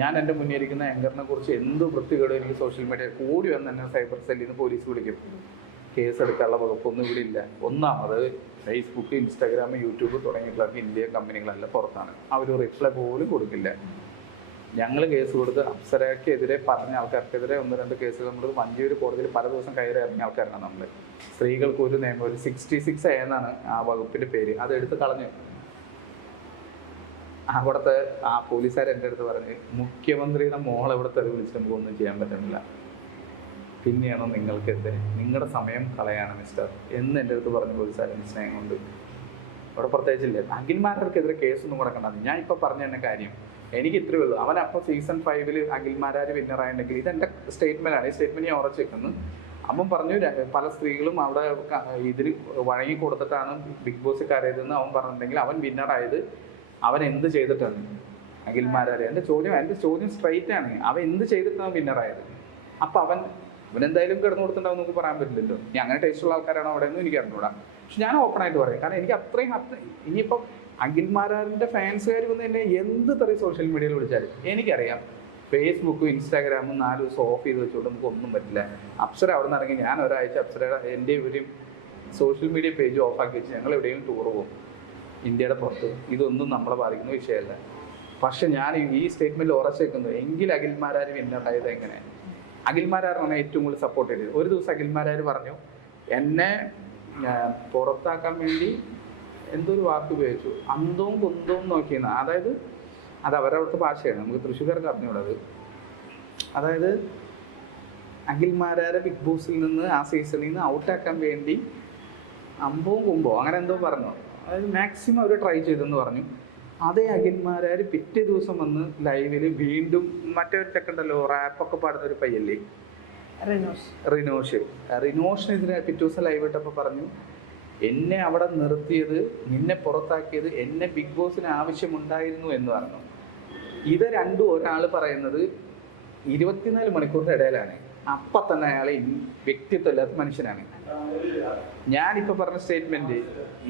ഞാൻ എൻ്റെ മുന്നിൽ ഇരിക്കുന്ന ആങ്കറിനെ കുറിച്ച് എന്ത് വൃത്തികേടും എനിക്ക് സോഷ്യൽ മീഡിയ കൂടി വന്ന് തന്നെ സൈബർ സെല്ലിൽ നിന്ന് പോലീസ് വിളിക്കും. കേസ് എടുക്കാനുള്ള വകുപ്പൊന്നും ഇവിടെ ഇല്ല. ഒന്നാമത് ഫേസ്ബുക്ക്, ഇൻസ്റ്റാഗ്രാം, യൂട്യൂബ് തുടങ്ങിയിട്ടുള്ള ഇന്ത്യൻ കമ്പനികളല്ല പുറത്താണ്. അവർ റിപ്ലൈ പോലും കൊടുക്കില്ല. ഞങ്ങൾ കേസ് കൊടുത്ത് അപ്സരയ്ക്കെതിരെ പറഞ്ഞ ആൾക്കാർക്കെതിരെ 1-2 കേസുകൾ നമ്മൾ വഞ്ചിയൂർ കോടതിയിൽ പല ദിവസം കയറി ഇറങ്ങിയ ആൾക്കാരാണ് നമ്മൾ. സ്ത്രീകൾക്ക് ഒരു നിയമം, ഒരു 66 എന്നാണ് ആ വകുപ്പിന്റെ പേര്, അത് എടുത്ത് കളഞ്ഞു. അവിടുത്തെ ആ പോലീസുകാർ എൻ്റെ അടുത്ത് പറഞ്ഞ്, മുഖ്യമന്ത്രിയുടെ മോളെ ഇവിടെ തെളിവ് വിളിച്ചിട്ട് നമുക്കൊന്നും ചെയ്യാൻ പറ്റുന്നില്ല, പിന്നെയാണോ നിങ്ങൾക്കെതിരെ നിങ്ങളുടെ സമയം കളയാണ് മിസ്റ്റർ എന്ന് എൻ്റെ അടുത്ത് പറഞ്ഞ പോലീസുകാരൻ സ്നേഹം കൊണ്ട്. അവിടെ പ്രത്യേകിച്ചില്ല. അഖിൽമാരാർക്കെതിരെ കേസൊന്നും കൊടുക്കണ്ട. ഞാൻ ഇപ്പൊ പറഞ്ഞ തന്നെ കാര്യം എനിക്ക് ഇത്രയേ ഉള്ളൂ. അവനപ്പോൾ സീസൺ 5 അഖിൽമാരാര് വിന്നറായിട്ടുണ്ടെങ്കിൽ ഇതെന്റെ സ്റ്റേറ്റ്മെന്റ് ആണ്. ഈ സ്റ്റേറ്റ്മെന്റ് ഞാൻ ഉറച്ചു വെക്കുന്നു. അവൻ പറഞ്ഞു പല സ്ത്രീകളും അവിടെ ഇതിന് വഴങ്ങി കൊടുത്തിട്ടാണ് ബിഗ് ബോസ് കയറിയതെന്ന് അവൻ പറഞ്ഞിട്ടുണ്ടെങ്കിൽ അവൻ വിന്നറായത് അവൻ എന്ത് ചെയ്തിട്ടാണ്? അഖിൽമാരാര്. എൻ്റെ ചോദ്യം സ്ട്രൈറ്റ് ആണ്. അവൻ എന്ത് ചെയ്തിട്ടാണ് വിന്നറായത്? അപ്പൊ അവൻ എന്തായാലും കിടന്നു കൊടുത്തിട്ടുണ്ടാവും നമുക്ക് പറയാൻ പറ്റില്ലല്ലോ. ഇനി അങ്ങനെ ടേസ്റ്റുള്ള ആൾക്കാരാണോ അവിടെ ഒന്നും എനിക്ക് അറിഞ്ഞൂടാ. പക്ഷെ ഞാൻ ഓപ്പൺ ആയിട്ട് പറയാം. കാരണം എനിക്ക് അത്രയും ഇനിയിപ്പം അഖിൽമാരാറിന്റെ ഫാൻസുകാർ വന്ന് തന്നെ എന്ത് തെറി സോഷ്യൽ മീഡിയയിൽ വിളിച്ചാലും എനിക്കറിയാം ഫേസ്ബുക്കും ഇൻസ്റ്റാഗ്രാമും 4 ദിവസം ഓഫ് ചെയ്ത് വെച്ചുകൊണ്ട് നമുക്ക് ഒന്നും പറ്റില്ല. അപ്സര അവിടെ നിന്ന് ഇറങ്ങി ഞാൻ ഒരാഴ്ച അപ്സരയുടെ എൻ്റെ ഒരു സോഷ്യൽ മീഡിയ പേജ് ഓഫാക്കി വെച്ച് ഞങ്ങൾ എവിടെയെങ്കിലും ടൂർ പോകും ഇന്ത്യയുടെ പുറത്ത്. ഇതൊന്നും നമ്മളെ ബാധിക്കുന്ന വിഷയമല്ല. പക്ഷെ ഞാൻ ഈ സ്റ്റേറ്റ്മെന്റിൽ ഉറച്ചേക്കുന്നു, എങ്കിൽ അഖിൽമാരാര് വിന്നറായത് എങ്ങനെ? അഖിൽമാരാറാണ് ഏറ്റവും കൂടുതൽ സപ്പോർട്ട് ചെയ്തത്. ഒരു ദിവസം അഖിൽമാരാര് പറഞ്ഞു, എന്നെ പുറത്താക്കാൻ വേണ്ടി എന്തൊരു വാക്ക് ഉപയോഗിച്ചു, അന്തവും കുന്തവും നോക്കിയെന്ന്. അതായത് അത് അവരവിടുത്തെ ഭാഷയാണ്, നമുക്ക് തൃശ്ശൂർക്കാർക്ക് അറിഞ്ഞുകൂടത്. അതായത് അഖിൽമാരാരെ ബിഗ് ബോസിൽ നിന്ന് ആ സീസണിൽ നിന്ന് ഔട്ടാക്കാൻ വേണ്ടി അമ്പവും കുമ്പോ അങ്ങനെ എന്തോ പറഞ്ഞു. അതായത് മാക്സിമം അവർ ട്രൈ ചെയ്തെന്ന് പറഞ്ഞു. അതേ അഖിൽമാരാർ പിറ്റേ ദിവസം വന്ന് ലൈവിൽ വീണ്ടും മറ്റൊരു ചെക്കുണ്ടല്ലോ റാപ്പൊക്കെ പാടുന്ന ഒരു പയ്യല്ലേ റിനോഷിനെതിരെ പിറ്റേ ദിവസം ലൈവ് ഇട്ടപ്പോൾ പറഞ്ഞു, എന്നെ അവിടെ നിർത്തിയത്, നിന്നെ പുറത്താക്കിയത് എന്നെ ബിഗ് ബോസിന് ആവശ്യമുണ്ടായിരുന്നു എന്ന് പറഞ്ഞു. ഇത് രണ്ടും ഒരാൾ പറയുന്നത് 24 മണിക്കൂറിൻ്റെ ഇടയിലാണ്. അപ്പം തന്നെ അയാൾ വ്യക്തിത്വമില്ലാത്ത മനുഷ്യനാണ്. ഞാനിപ്പോൾ പറഞ്ഞ സ്റ്റേറ്റ്മെൻറ്റ്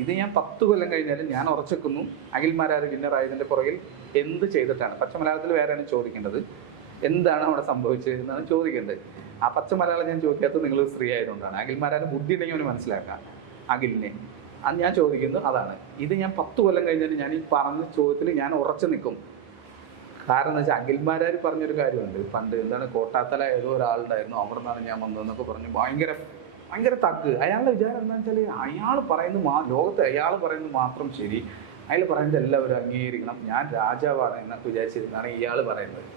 ഇത് ഞാൻ 10 കൊല്ലം കഴിഞ്ഞാലും ഞാൻ ഉറച്ചെക്കുന്നു അഖിൽമാരാർ വിന്നറായതിൻ്റെ പുറകിൽ എന്ത് ചെയ്തിട്ടാണ്. പച്ച മലയാളത്തിൽ വേറെയാണ് ചോദിക്കേണ്ടത്, എന്താണ് അവിടെ സംഭവിച്ചത് എന്നാണ് ചോദിക്കേണ്ടത്. ആ പച്ച മലയാളം ഞാൻ ചോദിക്കാത്തത് നിങ്ങൾ സ്ത്രീ ആയതുകൊണ്ടാണ്. അഖിൽമാരാർ ബുദ്ധി ഉണ്ടെങ്കിൽ അവന് മനസ്സിലാക്കാം അഖിലിനെ. അത് ഞാൻ ചോദിക്കുന്നത് അതാണ്. ഇത് ഞാൻ 10 കൊല്ലം കഴിഞ്ഞാലും ഞാൻ ഈ പറഞ്ഞ ചോദ്യത്തിൽ ഞാൻ ഉറച്ചു നിൽക്കും. കാരണം എന്ന് വെച്ചാൽ അഖിൽമാരാർ പറഞ്ഞൊരു കാര്യമുണ്ട്, പണ്ട് എന്താണ് കോട്ടാത്തല ഏതോ ഒരാളുണ്ടായിരുന്നു, അവിടെ നിന്നാണ് ഞാൻ വന്നതെന്നൊക്കെ പറഞ്ഞു ഭയങ്കര തക്ക്. അയാളുടെ വിചാരം എന്താണെന്ന് വെച്ചാൽ അയാൾ പറയുന്നത് ലോകത്ത് അയാൾ പറയുന്നത് മാത്രം ശരി, അയാൾ പറയുന്നത് എല്ലാവരും അംഗീകരിക്കണം, ഞാൻ രാജാവാണ് എന്നൊക്കെ വിചാരിച്ചിരുന്നാണ് ഇയാൾ പറയുന്നത്.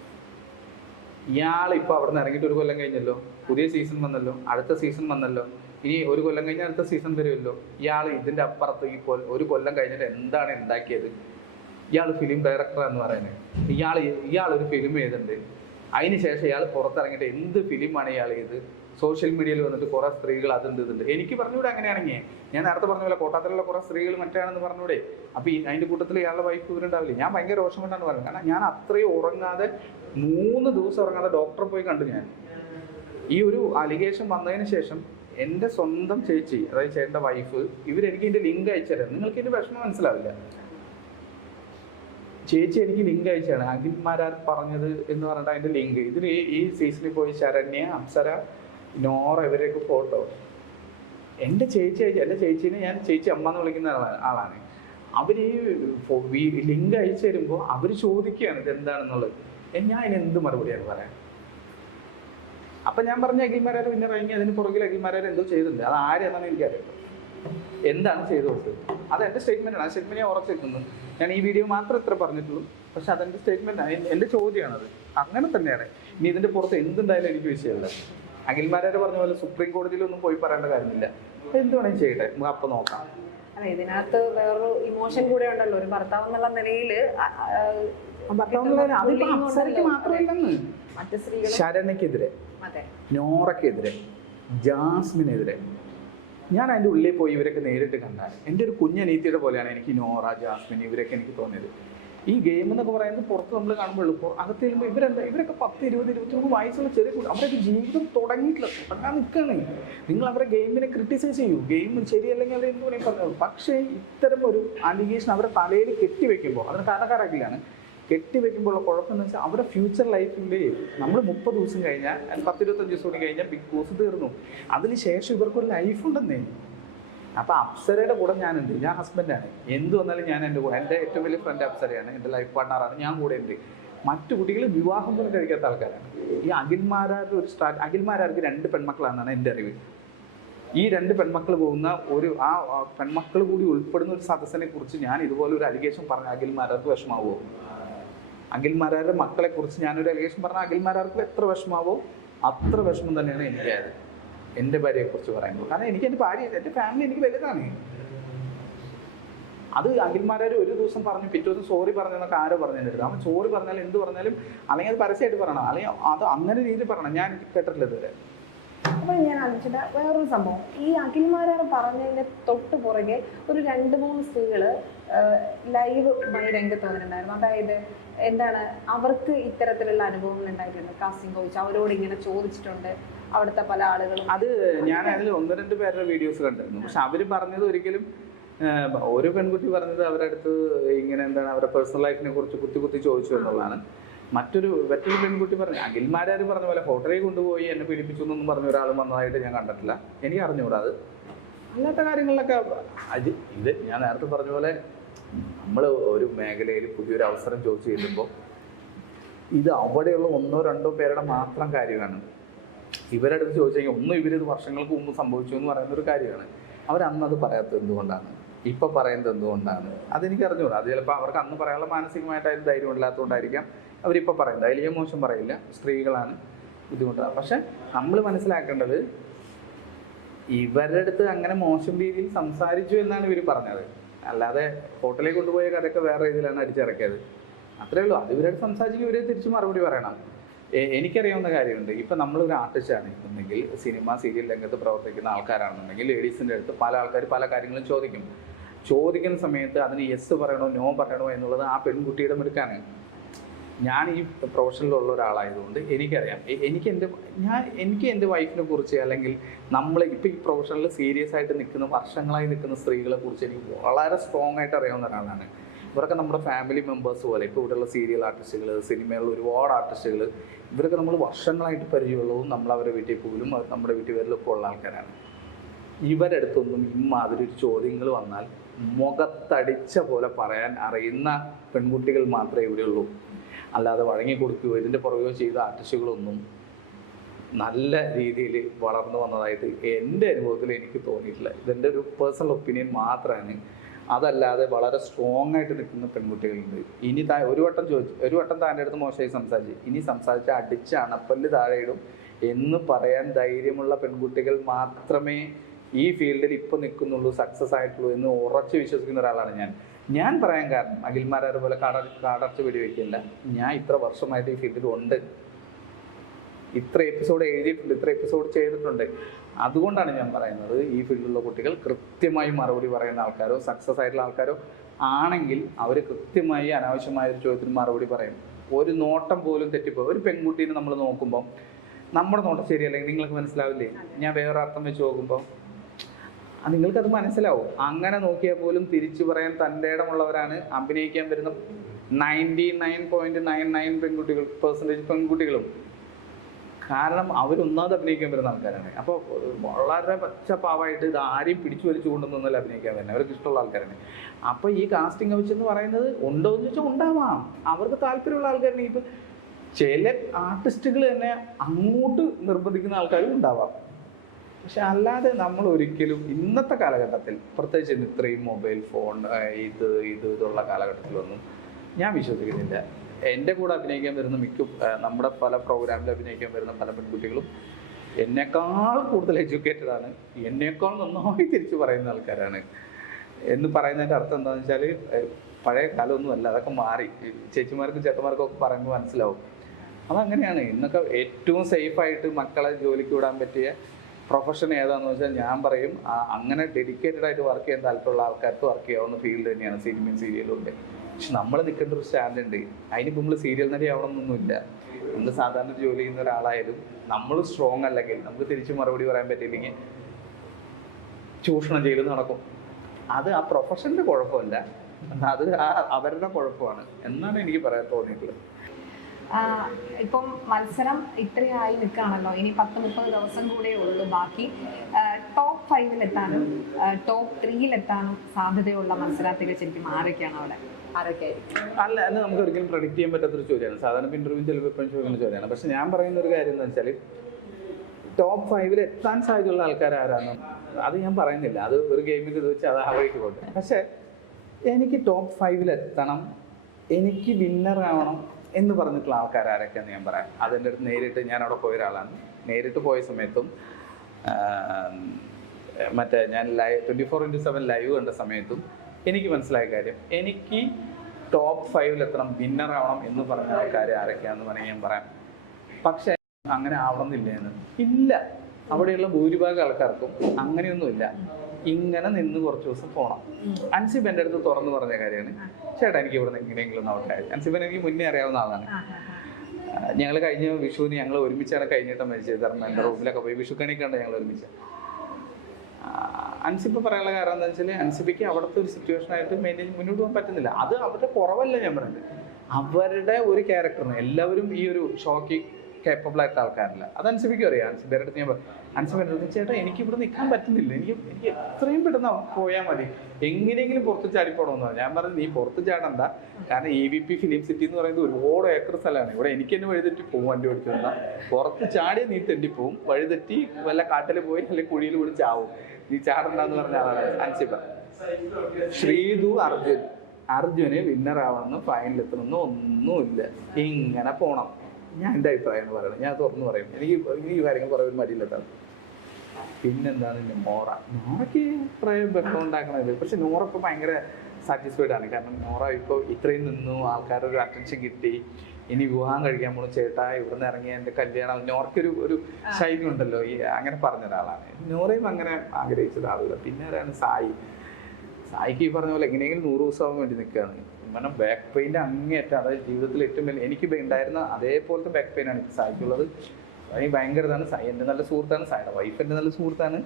ഇയാൾ ഇപ്പോൾ അവിടെ നിന്ന് ഇറങ്ങിയിട്ട് 1 കൊല്ലം കഴിഞ്ഞല്ലോ, പുതിയ സീസൺ വന്നല്ലോ, അടുത്ത സീസൺ വന്നല്ലോ, ഇനി 1 കൊല്ലം കഴിഞ്ഞാൽ അടുത്ത സീസൺ വരുമല്ലോ. ഇയാൾ ഇതിൻ്റെ അപ്പുറത്ത് ഈ 1 കൊല്ലം കഴിഞ്ഞിട്ട് എന്താണ് ഉണ്ടാക്കിയത്? ഇയാൾ ഫിലിം ഡയറക്ടറാന്ന് പറയുന്നത്. ഇയാളൊരു ഫിലിം ചെയ്തിട്ടുണ്ട്, അതിന് ശേഷം ഇയാൾ പുറത്തിറങ്ങിയിട്ട് എന്ത് ഫിലിമാണ് ഇയാൾ ചെയ്ത് സോഷ്യൽ മീഡിയയിൽ വന്നിട്ട് കുറേ സ്ത്രീകൾ അതുണ്ട്. എനിക്ക് പറഞ്ഞുകൂടെ അങ്ങനെയാണെങ്കിൽ? ഞാൻ നേരത്തെ പറഞ്ഞ പോലെ കോട്ടാത്തിലുള്ള കുറേ സ്ത്രീകൾ മറ്റാണെന്ന് പറഞ്ഞൂടെ? അപ്പോൾ അതിൻ്റെ കൂട്ടത്തിൽ ഇയാളുടെ വൈഫ് ഇവരുണ്ടാവില്ലേ? ഞാൻ ഭയങ്കര രോഷം കൊണ്ടാണ് പറയുന്നത്. കാരണം ഞാൻ അത്രയും ഉറങ്ങാതെ 3 ദിവസം ഉറങ്ങാതെ ഡോക്ടറെ പോയി കണ്ടു. ഞാൻ ഈ ഒരു അലിഗേഷൻ വന്നതിന് ശേഷം എൻ്റെ സ്വന്തം ചേച്ചി, അതായത് ചേട്ടൻ്റെ വൈഫ്, ഇവരെനിക്ക് ഇതിൻ്റെ ലിങ്ക് അയച്ചുതരാം. നിങ്ങൾക്ക് ഇതിൻ്റെ വിഷമം മനസ്സിലാവില്ല. ചേച്ചി എനിക്ക് ലിങ്ക് അയച്ചാണ്, അഖിൽമാരാർ പറഞ്ഞത് എന്ന് പറഞ്ഞിട്ട് അതിൻ്റെ ലിങ്ക്. ഇതിൽ ഈ സീസണിൽ പോയി ശരണ്യ, അപ്സര, നോറ ഇവരെയൊക്കെ ഫോട്ടോ എൻ്റെ ചേച്ചി അയച്ചു. എൻ്റെ ചേച്ചീനെ ഞാൻ ചേച്ചി അമ്മ എന്ന് വിളിക്കുന്ന ആളാണ്. അവർ ഈ ലിങ്ക് അയച്ചു തരുമ്പോൾ അവർ ചോദിക്കുകയാണ് ഇതെന്താണെന്നുള്ളത്. ഞാൻ അതിന് എന്ത് മറുപടിയാണ് പറയാൻ? അപ്പം ഞാൻ പറഞ്ഞ അഖിൽമാരാർ വിന്നർ ഇറങ്ങി, അതിന് പുറകിൽ അഖിൽമാരാർ എന്തോ ചെയ്തിട്ടുണ്ട്. അത് ആരെന്നാണ് എനിക്കറിയാം, എന്താണ് ചെയ്തു കൊടുത്തത്. അത് എൻ്റെ സ്റ്റേറ്റ്മെൻറ്റാണ്. ആ സ്റ്റേറ്റ്മെൻറ്റ് ഞാൻ ഉറച്ചെടുക്കുന്നു. ഞാൻ ഈ വീഡിയോ മാത്രം ഇത്ര പറഞ്ഞിട്ടുള്ളൂ, പക്ഷെ അതെൻ്റെ സ്റ്റേറ്റ്മെൻറ്റാണ്, എൻ്റെ ചോദ്യമാണത്. അങ്ങനെ തന്നെയാണ്. ഇനി ഇതിൻ്റെ പുറത്ത് എന്തുണ്ടായാലും എനിക്ക് വിഷയമല്ല. അഖിൽമാരാർ പറഞ്ഞ പോലെ സുപ്രീം കോടതിയിലൊന്നും പോയി പറയേണ്ട കാര്യമില്ല. എന്ത് വേണമെങ്കിൽ ചെയ്യട്ടെ, നമുക്ക് അപ്പം നോക്കാം. അല്ല, ഇതിനകത്ത് വേറൊരു ഇമോഷൻ കൂടെ ഉണ്ടല്ലോ. ഒരു ഭർത്താവ് എന്നുള്ള നിലയിൽ മറ്റു സ്ത്രീകൾ ശരണ്യക്കെതിരെ, നോറയ്ക്കെതിരെ, ജാസ്മിനെതിരെ ഞാൻ അതിൻ്റെ ഉള്ളിൽ പോയി ഇവരൊക്കെ നേരിട്ട് കണ്ടാൽ എൻ്റെ ഒരു കുഞ്ഞനീത്തിയുടെ പോലെയാണ് എനിക്ക് നോറ, ജാസ്മിൻ ഇവരൊക്കെ എനിക്ക് തോന്നിയത്. ഈ ഗെയിം എന്നൊക്കെ പറയുന്നത് പുറത്ത് നമ്മൾ കാണുമ്പോൾ അകത്ത് ചെല്ലുമ്പോൾ ഇവരൊക്കെ 10, 20, 23 വയസ്സുള്ള ചെറിയ കുട്ടി. അവരൊക്കെ ജീവിതം തുടങ്ങാൻ നിൽക്കുകയാണ്. നിങ്ങൾ അവരുടെ ഗെയിമിനെ ക്രിട്ടിസൈസ് ചെയ്യൂ, ഗെയിം ശരിയല്ലെങ്കിൽ അവർ എന്ത് വേണമെങ്കിൽ പറഞ്ഞു. പക്ഷേ ഇത്തരം ഒരു അലിഗേഷൻ അവരുടെ തലയിൽ കെട്ടിവെക്കുമ്പോൾ, അതിന് കാരണക്കാരാക്കില്ലാണ് കെട്ടിവെക്കുമ്പോഴുള്ള കുഴപ്പമെന്ന് വെച്ചാൽ അവരുടെ ഫ്യൂച്ചർ ലൈഫിൽ നമ്മൾ 30 ദിവസം കഴിഞ്ഞാൽ 10-25 ദിവസം കൂടി കഴിഞ്ഞാൽ ബിഗ് ബോസ് തീർന്നു. അതിന് ശേഷം ഇവർക്കൊരു ലൈഫുണ്ടെന്നേ. അപ്പോൾ അപ്സരയുടെ കൂടെ ഞാനുണ്ട്, ഞാൻ ഹസ്ബൻഡാണ്. എന്ത് വന്നാലും ഞാൻ എൻ്റെ കൂടെ, എൻ്റെ ഏറ്റവും വലിയ ഫ്രണ്ട് അപ്സരയാണ്, എൻ്റെ ലൈഫ് പാർട്ട്ണറാണ്, ഞാൻ കൂടെ ഉണ്ട്. മറ്റു കുട്ടികൾ വിവാഹം പോലും കഴിക്കാത്ത ആൾക്കാരാണ്. ഈ അഖിൽമാരാർക്ക് അഖിൽമാരാർക്ക് 2 പെൺമക്കളാണെന്നാണ് എൻ്റെ അറിവ്. ഈ 2 പെൺമക്കൾ പോകുന്ന ആ പെൺമക്കൾ കൂടി ഉൾപ്പെടുന്ന ഒരു സദസ്സിനെ കുറിച്ച് ഞാൻ ഇതുപോലെ ഒരു അലിഗേഷൻ പറഞ്ഞ അഖിൽമാരാർക്ക് വിഷമാവോ? അഖിൽമാരാരുടെ മക്കളെ കുറിച്ച് ഞാനൊരു അലിഗേഷൻ പറഞ്ഞ അഖിൽമാരാർക്ക് എത്ര വിഷമാവോ അത്ര വിഷമം തന്നെയാണ് എനിക്കായത് എൻ്റെ ഭാര്യയെക്കുറിച്ച് പറയുമ്പോൾ. കാരണം എനിക്ക് എൻ്റെ ഭാര്യ, എൻ്റെ ഫാമിലി എനിക്ക് വലുതാണ്. അത് അഖിൽമാരാർ ഒരു ദിവസം പറഞ്ഞു, പിറ്റേ ദിവസം സോറി പറഞ്ഞെന്നൊക്കെ ആരോ പറഞ്ഞിട്ടുണ്ട്. അവൻ സോറി പറഞ്ഞാലും എന്ത് പറഞ്ഞാലും അല്ലെങ്കിൽ അത് പരസ്യമായിട്ട് പറയണം, അല്ലെങ്കിൽ അത് അങ്ങനെ രീതിയിൽ പറയണം. ഞാൻ കേട്ടിട്ടില്ല ഇതുവരെ. അപ്പോൾ ഞാൻ ആലോചിച്ചിട്ട് വേറൊരു സംഭവം, ഈ അഖിൽമാരാർ പറഞ്ഞതിൻ്റെ തൊട്ട് പുറകെ ഒരു 2-3 സ്ത്രീകൾ ലൈവ് രംഗത്ത് വന്നിട്ടുണ്ടായിരുന്നു. അതായത് എന്താണ്, അവർക്ക് ഇത്തരത്തിലുള്ള അനുഭവങ്ങൾ ഉണ്ടായിട്ടുണ്ട്. കാസ്റ്റിംഗ് കോച്ച് അവരോട് ഇങ്ങനെ ചോദിച്ചിട്ടുണ്ട് അവിടുത്തെ പല ആളുകളും. അത് ഞാൻ അതിൽ 1-2 പേരുടെ വീഡിയോസ് കണ്ടിരുന്നു. പക്ഷെ അവർ പറഞ്ഞത് ഒരിക്കലും ഒരു പെൺകുട്ടി പറഞ്ഞത് അവരുടെ അടുത്ത് ഇങ്ങനെ എന്താണ് അവരുടെ പേഴ്സണൽ ലൈഫിനെ കുറിച്ച് കുത്തി ചോദിച്ചു എന്നുള്ളതാണ്. മറ്റൊരു പെൺകുട്ടി പറഞ്ഞു, അഖിൽമാരാർ പറഞ്ഞ പോലെ ഹോട്ടലിൽ കൊണ്ടുപോയി എന്നെ പീഡിപ്പിച്ചു എന്നൊന്നും പറഞ്ഞ ഒരാൾ വന്നതായിട്ട് ഞാൻ കണ്ടിട്ടില്ല. എനിക്ക് അറിഞ്ഞുകൂടാ. അത് അല്ലാത്ത കാര്യങ്ങളിലൊക്കെ ഇത് ഞാൻ നേരത്തെ പറഞ്ഞ പോലെ നമ്മൾ ഒരു മേഖലയിൽ പുതിയൊരു അവസരം ചോദിച്ചു ചെല്ലുമ്പോൾ ഇത് അവിടെയുള്ള 1-2 പേരുടെ മാത്രം കാര്യമാണ്. ഇവരുടെ അടുത്ത് ചോദിച്ചു കഴിഞ്ഞാൽ ഇവരിത് വർഷങ്ങൾക്ക് മുമ്പ് സംഭവിച്ചു എന്ന് പറയുന്നൊരു കാര്യമാണ്. അവരന്നത് പറയാത്തത് എന്തുകൊണ്ടാണ്? ഇപ്പൊ പറയുന്നത് എന്തുകൊണ്ടാണ് അതെനിക്ക് അറിഞ്ഞൂടാ. അത് ചിലപ്പോൾ അവർക്ക് അന്ന് പറയാനുള്ള മാനസികമായിട്ടായിരുന്നു ധൈര്യം ഇല്ലാത്തതുകൊണ്ടായിരിക്കാം അവരിപ്പോൾ പറയുന്നത്. അതിൽ ഞാൻ മോശം പറയില്ല, സ്ത്രീകളാണ് ബുദ്ധിമുട്ടാണ്. പക്ഷെ നമ്മൾ മനസ്സിലാക്കേണ്ടത് ഇവരുടെ അടുത്ത് അങ്ങനെ മോശം രീതിയിൽ സംസാരിച്ചു എന്നാണ് ഇവർ പറഞ്ഞത്. അല്ലാതെ ഹോട്ടലിൽ കൊണ്ടുപോയ കഥയൊക്കെ വേറെ രീതിയിലാണ് അടിച്ചിറക്കിയത്, അത്രേ ഉള്ളൂ. അത് ഇവരോട് സംസാരിക്കും, ഇവരെ തിരിച്ച് മറുപടി പറയണം. എനിക്കറിയാവുന്ന കാര്യമുണ്ട്. ഇപ്പം നമ്മളൊരു ആർട്ടിസ്റ്റാണ് എന്നുണ്ടെങ്കിൽ, സിനിമ സീരിയൽ രംഗത്ത് പ്രവർത്തിക്കുന്ന ആൾക്കാരാണെന്നുണ്ടെങ്കിൽ ലേഡീസിൻ്റെ അടുത്ത് പല ആൾക്കാർ പല കാര്യങ്ങളും ചോദിക്കുന്ന സമയത്ത് അതിന് യെസ് പറയണോ നോ പറയണോ എന്നുള്ളത് ആ പെൺകുട്ടിയുടെ മെടുക്കാണ്. ഞാൻ ഈ പ്രൊഫഷനിലുള്ള ഒരാളായതുകൊണ്ട് എനിക്കറിയാം. എനിക്ക് എൻ്റെ വൈഫിനെ കുറിച്ച്, അല്ലെങ്കിൽ നമ്മൾ ഇപ്പം ഈ പ്രൊഫഷനിൽ സീരിയസ് ആയിട്ട് നിൽക്കുന്ന വർഷങ്ങളായി നിൽക്കുന്ന സ്ത്രീകളെ കുറിച്ച് എനിക്ക് വളരെ സ്ട്രോങ് ആയിട്ട് അറിയാവുന്ന ഒരാളാണ്. ഇവരൊക്കെ നമ്മുടെ ഫാമിലി മെമ്പേഴ്സ് പോലെ. ഇപ്പോൾ ഇവിടെയുള്ള സീരിയൽ ആർട്ടിസ്റ്റുകൾ, സിനിമയിലുള്ള ഒരുപാട് ആർട്ടിസ്റ്റുകൾ, ഇവരൊക്കെ നമ്മൾ വർഷങ്ങളായിട്ട് പരിചയമുള്ളതും നമ്മൾ അവരുടെ വീട്ടിൽ പോലും നമ്മുടെ വീട്ടിൽ വരലൊക്കെ ഉള്ള ആൾക്കാരാണ്. ഇവരടുത്തൊന്നും ഇമ്മാതിരി ഒരു ചോദ്യങ്ങൾ വന്നാൽ മുഖത്തടിച്ച പോലെ പറയാൻ അറിയുന്ന പെൺകുട്ടികൾ മാത്രമേ ഇവിടെയുള്ളൂ. അല്ലാതെ വഴങ്ങി കൊടുക്കുകയോ ഇതിൻ്റെ പുറകെയോ ചെയ്ത ആർട്ടിസ്റ്റുകളൊന്നും നല്ല രീതിയിൽ വളർന്നു വന്നതായിട്ട് എൻ്റെ അനുഭവത്തിൽ എനിക്ക് തോന്നിയിട്ടില്ല. ഇതെൻ്റെ ഒരു പേഴ്സണൽ ഒപ്പീനിയൻ മാത്രമാണ്. അതല്ലാതെ വളരെ സ്ട്രോങ് ആയിട്ട് നിൽക്കുന്ന പെൺകുട്ടികളുണ്ട്. ഇനി ഒരു വട്ടം താൻ്റെ അടുത്ത് മോശമായി സംസാരിച്ച് ഇനി സംസാരിച്ച് അടിച്ച് അണപ്പല്ല് താഴെ ഇടും എന്ന് പറയാൻ ധൈര്യമുള്ള പെൺകുട്ടികൾ മാത്രമേ ഈ ഫീൽഡിൽ ഇപ്പോൾ നിൽക്കുന്നുള്ളൂ, സക്സസ് ആയിട്ടുള്ളൂ എന്ന് ഉറച്ച് വിശ്വസിക്കുന്ന ഒരാളാണ് ഞാൻ പറയാൻ കാരണം അഖിൽമാരെ പോലെ കാടർച്ച് വെടിവെക്കില്ല. ഞാൻ ഇത്ര വർഷമായിട്ട് ഈ ഫീൽഡിൽ ഉണ്ട്, ഇത്ര എപ്പിസോഡ് എഴുതിയിട്ടുണ്ട്, ഇത്ര എപ്പിസോഡ് ചെയ്തിട്ടുണ്ട്. അതുകൊണ്ടാണ് ഞാൻ പറയുന്നത്, ഈ ഫീൽഡിലുള്ള കുട്ടികൾ കൃത്യമായി മറുപടി പറയുന്ന ആൾക്കാരോ സക്സസ് ആയിട്ടുള്ള ആൾക്കാരോ ആണെങ്കിൽ അവർ കൃത്യമായി അനാവശ്യമായ ഒരു ചോദ്യത്തിന് മറുപടി പറയും. ഒരു നോട്ടം പോലും തെറ്റിപ്പോയി. ഒരു പെൺകുട്ടീനെ നമ്മൾ നോക്കുമ്പോൾ നമ്മുടെ നോട്ടം ശരിയല്ലെങ്കിൽ നിങ്ങൾക്ക് മനസ്സിലാവില്ലേ? ഞാൻ വേറെ അർത്ഥം വെച്ച് നോക്കുമ്പോൾ നിങ്ങൾക്കത് മനസ്സിലാവും. അങ്ങനെ നോക്കിയാൽ പോലും തിരിച്ചു പറയാൻ തൻ്റെ ഇടമുള്ളവരാണ് അഭിനയിക്കാൻ വരുന്ന 99.99% പെൺകുട്ടികളും. കാരണം അവരൊന്നാമത് അഭിനയിക്കാൻ വരുന്ന ആൾക്കാരാണ്. അപ്പോൾ വളരെ പച്ചപ്പാവായിട്ട് ഇത് ആരെയും പിടിച്ചു വലിച്ചു കൊണ്ടൊന്നുമല്ല അഭിനയിക്കാൻ വരുന്നത്, അവർക്ക് ഇഷ്ടമുള്ള ആൾക്കാരാണ്. അപ്പോൾ ഈ കാസ്റ്റിംഗ് കൗച്ച് എന്ന് പറയുന്നത് ഉണ്ടോ എന്ന് വെച്ചാൽ ഉണ്ടാവാം, അവർക്ക് താല്പര്യമുള്ള ആൾക്കാരാണ്. ഇപ്പം ചില ആർട്ടിസ്റ്റുകൾ തന്നെ അങ്ങോട്ട് നിർബന്ധിക്കുന്ന ആൾക്കാരും ഉണ്ടാവാം. പക്ഷെ അല്ലാതെ നമ്മൾ ഒരിക്കലും ഇന്നത്തെ കാലഘട്ടത്തിൽ, പ്രത്യേകിച്ച് ഇത്രയും മൊബൈൽ ഫോൺ ഇതുള്ള കാലഘട്ടത്തിലൊന്നും ഞാൻ വിശ്വസിക്കുന്നില്ല. എൻ്റെ കൂടെ അഭിനയിക്കാൻ വരുന്ന നമ്മുടെ പല പ്രോഗ്രാമിൽ അഭിനയിക്കാൻ വരുന്ന പല പെൺകുട്ടികളും എന്നേക്കാൾ കൂടുതൽ എഡ്യൂക്കേറ്റഡ് ആണ്, എന്നേക്കാൾ നന്നായി തിരിച്ചു പറയുന്ന ആൾക്കാരാണ്. എന്ന് പറയുന്നതിൻ്റെ അർത്ഥം എന്താണെന്ന് വെച്ചാൽ പഴയ കാലമൊന്നുമല്ല, അതൊക്കെ മാറി. ചേച്ചിമാർക്കും ചേട്ടന്മാർക്കും ഒക്കെ പറയുമ്പോൾ മനസ്സിലാവും. അതങ്ങനെയാണ്. ഇന്നൊക്കെ ഏറ്റവും സേഫായിട്ട് മക്കളെ ജോലിക്ക് വിടാൻ പറ്റിയ പ്രൊഫഷൻ ഏതാണെന്ന് വെച്ചാൽ ഞാൻ പറയും അങ്ങനെ ഡെഡിക്കേറ്റഡ് ആയിട്ട് വർക്ക് ചെയ്യാൻ താല്പര്യമുള്ള ആൾക്കാർക്ക് വർക്ക് ചെയ്യാവുന്ന ഫീൽഡ് തന്നെയാണ് സിനിമയും സീരിയലും ഉണ്ട്. പക്ഷെ നമ്മൾ നിൽക്കേണ്ട ഒരു സ്റ്റാൻഡ് ഉണ്ട്. അതിനിപ്പോൾ നമ്മൾ സീരിയൽ നടി ആവണമെന്നൊന്നുമില്ല. നമ്മൾ സാധാരണ ജോലി ചെയ്യുന്ന ഒരാളായാലും നമ്മൾ സ്ട്രോങ് അല്ലെങ്കിൽ നമുക്ക് തിരിച്ച് മറുപടി പറയാൻ പറ്റിയില്ലെങ്കിൽ ചൂഷണം ചെയ്ത് നടക്കും. അത് ആ പ്രൊഫഷൻ്റെ കുഴപ്പമല്ല, അത് അവരുടെ കുഴപ്പമാണ് എന്നാണ് എനിക്ക് പറയാൻ തോന്നിയിട്ടുള്ളത്. ഇപ്പം മത്സരം ഇത്രയായി നിൽക്കുകയാണല്ലോ, ഇനി 10-30 ദിവസം കൂടെ ഉള്ളൂ ബാക്കി. ടോപ്പ് 5-ലെത്താനും ടോപ്പ് 3-ലെത്താനും സാധ്യതയുള്ള മത്സരാർത്ഥികൾ ശരിക്കും ആരൊക്കെയാണ് അവിടെ? അല്ല നമുക്ക് ഒരിക്കലും പ്രഡിക്റ്റ് ചെയ്യാൻ പറ്റാത്തൊരു ചോദ്യമാണ്. സാധാരണ ഇന്റർവ്യൂ ചിലപ്പോൾ എപ്പോഴും ചോദിക്കുന്ന ചോദ്യമാണ്. പക്ഷെ ഞാൻ പറയുന്ന ഒരു കാര്യം എന്ന് വെച്ചാൽ ടോപ്പ് 5-ൽ എത്താൻ സാധ്യതയുള്ള ആൾക്കാർ ആരാണ് അത് ഞാൻ പറയുന്നില്ല. അത് ഒരു ഗെയിമിൽ ഇത് വെച്ച് അത് ആ വഴിക്ക് പോട്ടെ. പക്ഷെ എനിക്ക് ടോപ്പ് 5-ൽ എത്തണം, എനിക്ക് വിന്നർ ആവണം എന്ന് പറഞ്ഞിട്ടുള്ള ആൾക്കാർ ആരൊക്കെയാന്ന് ഞാൻ പറയാം. അതെൻ്റെ അടുത്ത് നേരിട്ട് ഞാൻ അവിടെ പോയ ഒരാളാണ്. നേരിട്ട് പോയ സമയത്തും മറ്റേ ഞാൻ 24/7 ലൈവ് കണ്ട സമയത്തും എനിക്ക് മനസ്സിലായ കാര്യം, എനിക്ക് ടോപ്പ് 5-ൽ എത്തണം, വിന്നർ ആവണം എന്ന് പറഞ്ഞ ആൾക്കാർ ആരൊക്കെയാണെന്ന് വേണമെങ്കിൽ ഞാൻ പറയാം. പക്ഷെ അങ്ങനെ ആവണമെന്നില്ല എന്ന് ഇല്ല. അവിടെയുള്ള ഭൂരിഭാഗം ആൾക്കാർക്കും അങ്ങനെയൊന്നുമില്ല. ഇങ്ങനെ നിന്ന് കുറച്ച് ദിവസം പോകണം. അൻസിബ് എൻ്റെ അടുത്ത് തുറന്നു പറഞ്ഞ കാര്യമാണ്, ചേട്ടാ എനിക്ക് ഇവിടെ നിന്ന് എങ്ങനെയെങ്കിലും ഔട്ടായി. അൻസിബിനെ എനിക്ക് മുന്നേ അറിയാവുന്ന ആളാണ്. ഞങ്ങൾ കഴിഞ്ഞ വിഷുവിന് ഞങ്ങൾ ഒരുമിച്ചാണ് കഴിഞ്ഞിട്ട് മരിച്ചത്. കാരണം എൻ്റെ റൂമിലൊക്കെ പോയി വിഷുക്കണി കണ്ട് ഞങ്ങൾ ഒരുമിച്ച്. അൻസിബ് പറയാനുള്ള കാരണം എന്താ വെച്ചാൽ അൻസിബിക്ക് അവിടുത്തെ ഒരു സിറ്റുവേഷനായിട്ട് മുന്നോട്ട് പോകാൻ പറ്റുന്നില്ല. അത് അവരുടെ കുറവല്ല ഞാൻ പറയുന്നത്, അവരുടെ ഒരു ക്യാരക്ടറിന്. എല്ലാവരും ഈ ഒരു ഷോക്കി കേപ്പബിൾ ആയിട്ട് ആൾക്കാരില്ല. അത് അൻസിബയ്ക്കും അറിയാം. അൻസിബയുടെ അടുത്ത് ഞാൻ അൻസിബയുടെ അടുത്ത് ചേട്ടാ എനിക്ക് ഇവിടെ നിൽക്കാൻ പറ്റുന്നില്ല, എനിക്ക് എത്രയും പെട്ടെന്ന് പോയാൽ മതി, എങ്ങനെയെങ്കിലും പുറത്ത് ചാടിപ്പോണമെന്ന് പറഞ്ഞു. ഞാൻ പറഞ്ഞു നീ പുറത്ത് ചാടണ്ട, കാരണം EVP ഫിലിം സിറ്റി എന്ന് പറയുന്നത് ഒരുപാട് ഏക്കർ സ്ഥലമാണ്. ഇവിടെ എനിക്ക് തന്നെ വഴിതെറ്റി പോകും വണ്ടി ഓടിച്ചു വന്നാൽ, പുറത്ത് ചാടിയ നീ തെണ്ടിപ്പോവും, വഴിതെറ്റി വല്ല കാട്ടിൽ പോയി അല്ലെങ്കിൽ കുഴിയിൽ കൂടി ചാവും, നീ ചാടണ്ടെന്ന് പറഞ്ഞ ആളാണ് അൻസിബ. ശ്രീതു അർജുന് വിന്നർ ആവണമെന്ന് ഫൈനൽ എത്തണമെന്ന് ഒന്നുമില്ല, ഇങ്ങനെ പോണം. ഞാൻ എൻ്റെ അഭിപ്രായം പറയണം, ഞാൻ തുറന്നു പറയും. എനിക്ക് ഈ കാര്യങ്ങൾ പറയാൻ മടിയില്ലെത്താണ്. പിന്നെന്താണ് നോറയ്ക്ക് കുറേ ബഹളം ഉണ്ടാക്കണത്. പക്ഷെ നോറ ഇപ്പോൾ ഭയങ്കര സാറ്റിസ്ഫൈഡ് ആണ്. കാരണം നോറ ഇപ്പോൾ ഇത്രയും നിന്നു, ആൾക്കാരുടെ ഒരു അറ്റൻഷൻ കിട്ടി, ഇനി വിവാഹം കഴിക്കാൻ പോലും ചേട്ടാ ഇവിടുന്ന് ഇറങ്ങി എൻ്റെ കല്യാണം. നോറയ്ക്കൊരു ഒരു ശൈലി ഉണ്ടല്ലോ, ഈ അങ്ങനെ പറഞ്ഞ ഒരാളാണ്. നോറയും അങ്ങനെ ആഗ്രഹിച്ച ഒരാളില്ല. പിന്നെ ആരാണ് സായിക്ക് ഈ പറഞ്ഞ പോലെ എങ്ങനെയെങ്കിലും 100 ദിവസമാകാൻ വേണ്ടി നിൽക്കുകയാണ്. കാരണം ബാക്ക് പെയിൻ്റെ അങ്ങേയറ്റം, അതായത് ജീവിതത്തിൽ ഏറ്റവും വലിയ എനിക്ക് ഉണ്ടായിരുന്ന അതേപോലത്തെ ബാക്ക് പെയിനാണ് ഇപ്പോൾ സായിക്കുള്ളത്. സായി ഭയങ്കര ഇതാണ്. സായി എൻ്റെ നല്ല സുഹൃത്താണ്, സായിയുടെ വൈഫ് എൻ്റെ നല്ല സുഹൃത്താണ്.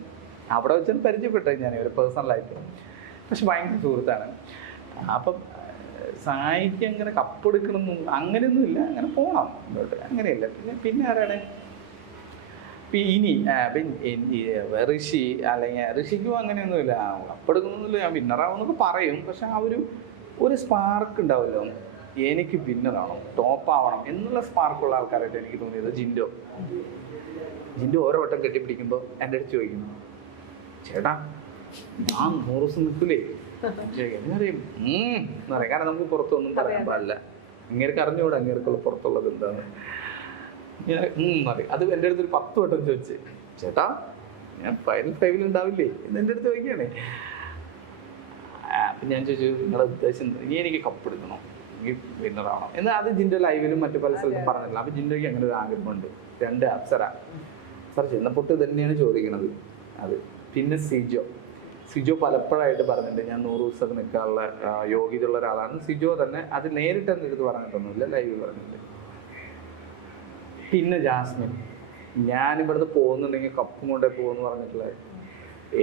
അവിടെ വെച്ചാണ് പരിചയപ്പെട്ടത് ഞാൻ ഒരു പേഴ്സണലായിട്ട്, പക്ഷെ ഭയങ്കര സുഹൃത്താണ്. അപ്പം സായിക്ക് അങ്ങനെ കപ്പെടുക്കണമെന്നും അങ്ങനെയൊന്നുമില്ല, അങ്ങനെ പോകണം മുന്നോട്ട്, അങ്ങനെയല്ല. പിന്നെ ആരാണ് ഇനി ഋഷി, അല്ലെങ്കിൽ ഋഷിക്കും അങ്ങനെയൊന്നുമില്ല, കപ്പെടുക്കുന്നൊന്നുമില്ല, ഞാൻ വിന്നറാവുന്നൊക്കെ പറയും. പക്ഷെ ആ ഒരു സ്പാർക്ക് ഉണ്ടാവുമല്ലോ, എനിക്ക് വിന്നറാവണം, ടോപ്പ് ആവണം എന്നുള്ള സ്പാർക്കുള്ള ആൾക്കാരായിട്ട് എനിക്ക് തോന്നിയത് ജിൻഡോ ഓരോ വട്ടം കെട്ടിപ്പിടിക്കുമ്പോൾ എൻ്റെ അടുത്ത് ചോദിക്കുന്നു, ചേട്ടാ ഞാൻ 100 ദിവസം നിൽക്കില്ലേ എന്നറിയും എന്ന് പറയും. കാരണം നമുക്ക് പുറത്തൊന്നും പറയാൻ പാടില്ല, അങ്ങേർക്ക് അറിഞ്ഞുകൂടെ അങ്ങേർക്കുള്ള പുറത്തുള്ളത് എന്താണ്. അത് എൻ്റെ അടുത്തൊരു 10 വട്ടം ചോദിച്ച്, ചേട്ടാ ഞാൻ ഫൈനൽ 5 ഉണ്ടാവില്ലേ എന്ന് എൻ്റെ അടുത്ത് ചോദിക്കുകയാണേ. അപ്പം ഞാൻ ചോദിച്ചു നിങ്ങളുടെ ഉദ്ദേശം എന്താ, ഇനി എനിക്ക് കപ്പെടുക്കണം, എനിക്ക് വിന്നറാവണം എന്നാൽ. അത് ജിൻഡോ ലൈവിലും മറ്റു പല സ്ഥലത്തും പറഞ്ഞില്ല. അപ്പം ജിൻഡോയ്ക്ക് അങ്ങനെ ഒരു ആഗ്രഹമുണ്ട്. 2 അപ്സര ചെന്നപ്പൊട്ട് തന്നെയാണ് ചോദിക്കണത് അത്. പിന്നെ സിജോ പലപ്പോഴായിട്ട് പറഞ്ഞിട്ടുണ്ട് ഞാൻ 100 ദിവസം നിൽക്കാനുള്ള യോഗ്യതയുള്ള ഒരാളാണ്. സിജോ തന്നെ അത് നേരിട്ട് എൻ്റെ അടുത്ത് പറഞ്ഞിട്ടൊന്നുമില്ല, ലൈവിൽ പറഞ്ഞിട്ടുണ്ട്. പിന്നെ ജാസ്മിൻ, ഞാനിവിടുന്ന് പോകുന്നുണ്ടെങ്കിൽ കപ്പും കൊണ്ടേ പോകുമെന്ന് പറഞ്ഞിട്ടുള്ളത്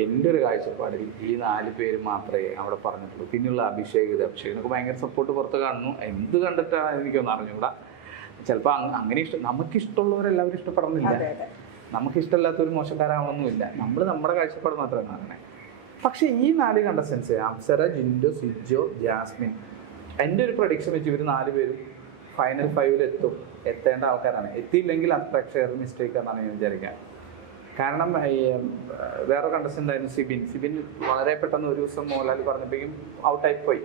എൻ്റെ ഒരു കാഴ്ചപ്പാടിൽ ഈ 4 പേര് മാത്രമേ അവിടെ പറഞ്ഞിട്ടുള്ളൂ. പിന്നെയുള്ള അഭിഷേകിനൊക്കെ ഭയങ്കര സപ്പോർട്ട് പുറത്ത് കാണുന്നു. എന്ത് കണ്ടിട്ടാണ് എനിക്കൊന്നും അറിഞ്ഞുകൂടാ. ചിലപ്പോൾ അങ്ങനെ നമുക്കിഷ്ടമുള്ളവരെല്ലാവരും ഇഷ്ടപ്പെടുന്നില്ല, നമുക്കിഷ്ടമില്ലാത്തൊരു മോശക്കാരാവണമെന്നില്ല. നമ്മൾ നമ്മുടെ കാഴ്ചപ്പാട് മാത്രമേ കാണണേ. പക്ഷേ ഈ 4 കണ്ടസ്റ്റൻസ് അപ്സര, ജിൻഡോ, സിജോ, ജാസ്മിൻ, എൻ്റെ ഒരു പ്രഡിക്ഷൻ വെച്ച് ഇവർ 4 പേരും ഫൈനൽ 5 എത്തേണ്ട ആൾക്കാരാണ്. എത്തിയില്ലെങ്കിൽ അത് പ്രേക്ഷകർ മിസ്റ്റേക്ക് എന്നാണ് ഞാൻ വിചാരിക്കുക. കാരണം വേറെ കണ്ടസ്റ്റൻ്റ് ആയിരുന്നു സിബിൻ വളരെ പെട്ടെന്ന് ഒരു ദിവസം മോഹൻലാൽ പറഞ്ഞപ്പോഴേക്കും ഔട്ടായി പോയി.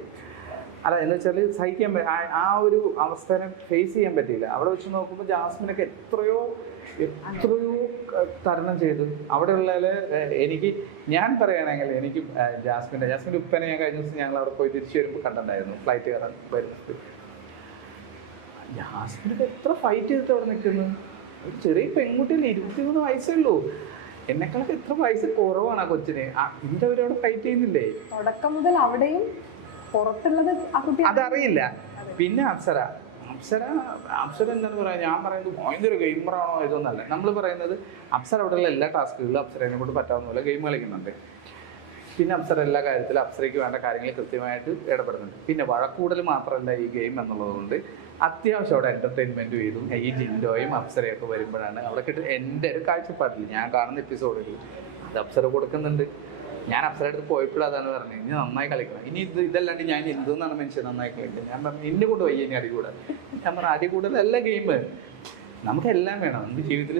അല്ല എന്ന് വെച്ചാൽ സഹിക്കാൻ ആ ഒരു അവസ്ഥനെ ഫേസ് ചെയ്യാൻ പറ്റിയില്ല. അവിടെ വെച്ച് നോക്കുമ്പോൾ ജാസ്മിനൊക്കെ എത്രയോ തരണം ചെയ്തു. അവിടെയുള്ള ഞാൻ പറയുകയാണെങ്കിൽ എനിക്ക് ജാസ്മിൻ്റെ ഉപ്പനെ ഞാൻ കഴിഞ്ഞ ദിവസം ഞങ്ങൾ അവിടെ പോയി തിരിച്ചു വരുമ്പോൾ കണ്ടിട്ടുണ്ടായിരുന്നു, ഫ്ലൈറ്റ് കയറാൻ വരുന്നത്. ജാസ്മിനൊക്കെ എത്ര ഫൈറ്റ് ചെയ്തിട്ട് അവിടെ നിൽക്കുന്നു. ഒരു ചെറിയ പെൺകുട്ടിയിൽ 23 വയസ്സേ ഉള്ളൂ. എന്നെക്കാളൊക്കെ എത്ര വയസ്സ് കുറവാണ് ആ കൊച്ചിന്. ഇതിൻ്റെ അവരവിടെ ഫൈറ്റ് ചെയ്യുന്നില്ലേ തുടക്കം മുതൽ? അവിടെയും പുറത്തുള്ളത് അതറിയില്ല. പിന്നെ അപ്സര എന്താണ് പറയുക, ഞാൻ പറയുന്നത് ഭയങ്കര ഗെയിമറാണോ ഇതൊന്നല്ല. നമ്മൾ പറയുന്നത് അപ്സര അവിടെയുള്ള എല്ലാ ടാസ്കുകളിലും അപ്സരനെ കൊണ്ട് പറ്റാവുന്ന പോലെ ഗെയിം കളിക്കുന്നുണ്ട്. പിന്നെ അപ്സര എല്ലാ കാര്യത്തിലും അപ്സരയ്ക്ക് വേണ്ട കാര്യങ്ങൾ കൃത്യമായിട്ട് ഇടപെടുന്നുണ്ട്. പിന്നെ വഴക്കൂടൽ മാത്രമല്ല ഈ ഗെയിം എന്നുള്ളതുകൊണ്ട് അത്യാവശ്യം അവിടെ എൻ്റർടൈൻമെൻറ്റ് ചെയ്തും ഈ ജിൻഡോയും അപ്സരയൊക്കെ വരുമ്പോഴാണ് അവിടെ കിട്ടും. എൻ്റെ ഒരു കാഴ്ചപ്പാടിൽ ഞാൻ കാണുന്ന എപ്പിസോഡിൽ അത് അപ്സര കൊടുക്കുന്നുണ്ട്. ഞാൻ അപ്സര അടുത്ത് പോയപ്പോഴും അതാണ് പറഞ്ഞത്, ഇനി നന്നായി കളിക്കണം, ഇനി ഇതല്ലാണ്ട് ഞാൻ എന്തെന്നാണ് മനുഷ്യൻ നന്നായി കളിക്കുന്നത്. ഞാൻ പറഞ്ഞു എന്നെ കൊണ്ട് വയ്യ ഇനി അടികൂടാൻ. ഞാൻ പറഞ്ഞു അടികൂടലല്ല ഗെയിം, നമുക്കെല്ലാം വേണം. നമുക്ക് ജീവിതത്തിൽ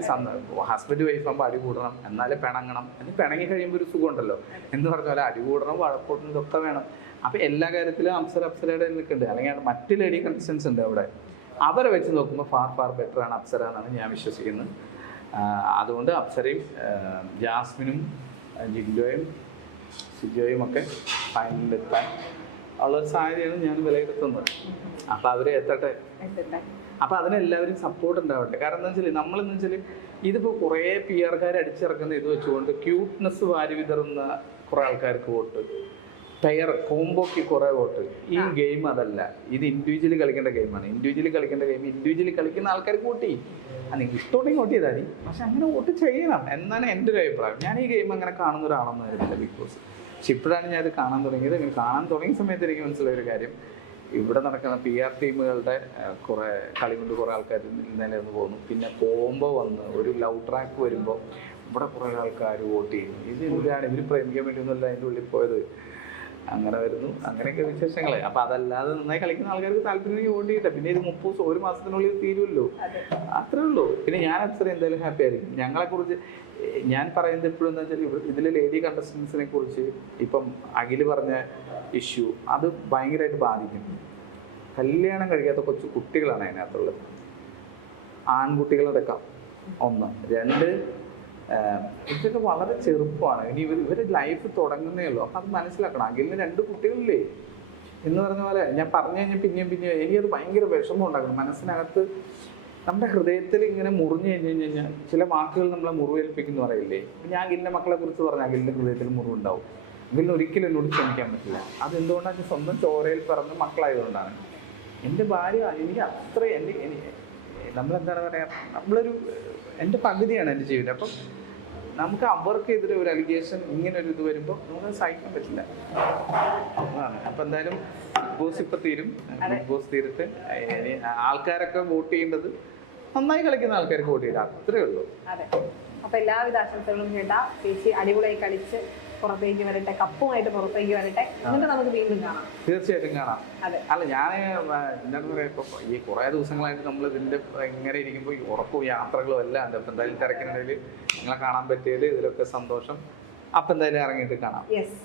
ഹസ്ബൻഡ് വൈഫ് ആകുമ്പോൾ അടി കൂടണം, എന്നാലേ പിണങ്ങണം. എന്ന് പിണങ്ങി കഴിയുമ്പോൾ ഒരു സുഖമുണ്ടല്ലോ എന്ന് പറഞ്ഞാൽ അടി കൂടണം, വഴക്കൂടണം, ഇതൊക്കെ വേണം. അപ്പം എല്ലാ കാര്യത്തിലും അപ്സരയുടെ നിൽക്കുന്നുണ്ട്. അല്ലെങ്കിൽ മറ്റ് ലേഡി കണ്ടസ്റ്റൻസ് ഉണ്ട് അവിടെ, അവരെ വെച്ച് നോക്കുമ്പോൾ ഫാർ ബെറ്ററാണ് അപ്സര എന്നാണ് ഞാൻ വിശ്വസിക്കുന്നത്. അതുകൊണ്ട് അപ്സരയും ജാസ്മിനും ജിൻഡോയും സിജോയും ഒക്കെ ഫൈനലിലെത്താൻ ഉള്ളൊരു സാഹചര്യമാണ് ഞാൻ വിലയിരുത്തുന്നത്. അപ്പം അവരെ എത്തട്ടെ. അപ്പം അതിനെല്ലാവരും സപ്പോർട്ട് ഉണ്ടാവട്ടെ. കാരണം എന്താ വെച്ചാൽ നമ്മളെന്ന് വെച്ചാൽ ഇതിപ്പോൾ കുറേ PR-കാർ അടിച്ചിറക്കുന്ന ഇത് വെച്ചുകൊണ്ട് ക്യൂട്ട്നെസ് വാരി വിതറുന്ന കുറേ ആൾക്കാർക്ക് വോട്ട്, പെയർ കോംബോക്ക് കുറേ വോട്ട്. ഈ ഗെയിം അതല്ല, ഇത് ഇൻഡിവിജ്വലി കളിക്കേണ്ട ഗെയിമാണ്. ഇൻഡിവിജ്വലി കളിക്കുന്ന ആൾക്കാർക്ക് വോട്ട് ചെയ്യും. നിങ്ങൾക്ക് ഇഷ്ടമുണ്ടെങ്കിൽ വോട്ട് ചെയ്താൽ മതി, പക്ഷെ അങ്ങനെ വോട്ട് ചെയ്യണം എന്നാണ് എൻ്റെ ഒരു അഭിപ്രായം. ഞാൻ ഈ ഗെയിം അങ്ങനെ കാണുന്ന ഒരാളൊന്നും ആയിരുന്നില്ല ബിഗ് ബോസ്. പക്ഷെ ഇപ്പോഴാണ് ഞാൻ ഇത് കാണാൻ തുടങ്ങിയത്. അങ്ങനെ കാണാൻ തുടങ്ങിയ സമയത്ത് എനിക്ക് മനസ്സിലായൊരു കാര്യം, ഇവിടെ നടക്കുന്ന PR ടീമുകളുടെ കുറേ കളി കൊണ്ട് കുറേ ആൾക്കാർ നിലനിന്ന് പോകുന്നു. പിന്നെ പോകുമ്പോൾ വന്ന് ഒരു ലവ് ട്രാക്ക് വരുമ്പോൾ ഇവിടെ കുറേ ആൾക്കാർ വോട്ട് ചെയ്യുന്നു. ഇത് എന്തിനാണ് ഇവർ പ്രേമിക്കാൻ വേണ്ടിയൊന്നുമല്ല അതിൻ്റെ ഉള്ളിൽ പോയത്. അങ്ങനെ വരുന്നു, അങ്ങനെയൊക്കെ വിശേഷങ്ങൾ. അപ്പം അതല്ലാതെ നന്നായി കളിക്കുന്ന ആൾക്കാർക്ക് താല്പര്യം വോട്ട് ചെയ്യട്ടെ. പിന്നെ ഇത് 30 ദിവസം 1 മാസത്തിനുള്ളിൽ തീരുമല്ലോ, അത്രേ ഉള്ളൂ. പിന്നെ ഞാൻ അത്ര എന്തായാലും ഹാപ്പി ആയിരിക്കും. ഞങ്ങളെക്കുറിച്ച് ഞാൻ പറയുന്നത് എപ്പോഴും എന്താ വെച്ചാൽ ഇതിലെ ലേഡി കണ്ടസ്റ്റൻസിനെ കുറിച്ച് ഇപ്പം അഖില് പറഞ്ഞ ഇഷ്യൂ അത് ഭയങ്കരമായിട്ട് ബാധിക്കും. കല്യാണം കഴിക്കാത്ത കൊച്ചു കുട്ടികളാണ് അതിനകത്തുള്ളത്, ആൺകുട്ടികളടക്കം. 1 2 ഇതൊക്കെ വളരെ ചെറുപ്പമാണ്. ഇനി ഇവരുടെ ലൈഫ് തുടങ്ങുന്നേ ഉള്ളൂ. അപ്പം അത് മനസ്സിലാക്കണം. അഖിലിന് 2 കുട്ടികളില്ലേ എന്ന് പറഞ്ഞ പോലെ ഞാൻ പറഞ്ഞു കഴിഞ്ഞാൽ പിന്നെയും എനിക്കത് ഭയങ്കര വിഷമം ഉണ്ടാക്കണം മനസ്സിനകത്ത്. നമ്മുടെ ഹൃദയത്തിൽ ഇങ്ങനെ മുറിഞ്ഞു കഴിഞ്ഞാൽ ചില വാക്കുകൾ നമ്മളെ മുറിവേൽപ്പിക്കുന്നു പറയില്ലേ. ഞാൻ അഖിലിൻ്റെ മക്കളെ കുറിച്ച് പറഞ്ഞാൽ അഖിലിൻ്റെ ഹൃദയത്തിൽ മുറിവുണ്ടാവും. അഖിലിന് ഒരിക്കലും എന്നോട് ക്ഷമിക്കാൻ പറ്റില്ല. അതെന്തുകൊണ്ടാണ്? സ്വന്തം ചോരയിൽ പറഞ്ഞ മക്കളായതുകൊണ്ടാണ്. എൻ്റെ ഭാര്യ എനിക്ക് അത്ര നമ്മളെന്താണ് പറയുക, നമ്മളൊരു എൻ്റെ പകുതിയാണ് എൻ്റെ ജീവിതം. അപ്പം നമുക്ക് അവർക്കെതിരെ ഒരു അലിഗേഷൻ ഇങ്ങനെ ഒരു ഇത് വരുമ്പോൾ നമുക്ക് സഹിക്കാൻ പറ്റില്ല. അതാണ്. അപ്പം എന്തായാലും ബിഗ് ബോസ് ഇപ്പം തീരും. ബിഗ് ബോസ് തീരത്ത് ആൾക്കാരൊക്കെ വോട്ട് ചെയ്യേണ്ടത് നന്നായി കളിക്കുന്ന ആൾക്കാർക്ക് വോട്ട് ചെയ്യില്ല, അത്രേ ഉള്ളൂ. അതെ. അപ്പൊ എല്ലാവിധ ആശംസകളും കേട്ടാ. ചേച്ചി അടിപൊളിയായി കളിച്ച് പുറത്തേക്ക് വരട്ടെ, കപ്പുമായിട്ട് പുറത്തേക്ക് വരട്ടെ. എന്നിട്ട് നമുക്ക് വീണ്ടും കാണാം. തീർച്ചയായിട്ടും കാണാം. അതെ. അല്ല ഞാൻ എന്താണെന്ന് പറയാ, ഇപ്പൊ ഈ കുറെ ദിവസങ്ങളായിട്ട് നമ്മൾ ഇതിന്റെ ഇങ്ങനെ ഇരിക്കുമ്പോൾ ഉറക്കവും യാത്രകളും എല്ലാം ഉണ്ട്. അപ്പൊ എന്തായാലും തിരക്കിനിടയിൽ നിങ്ങളെ കാണാൻ പറ്റിയത് ഇതിലൊക്കെ സന്തോഷം. അപ്പൊ എന്തായാലും ഇറങ്ങിയിട്ട് കാണാം. യെസ്.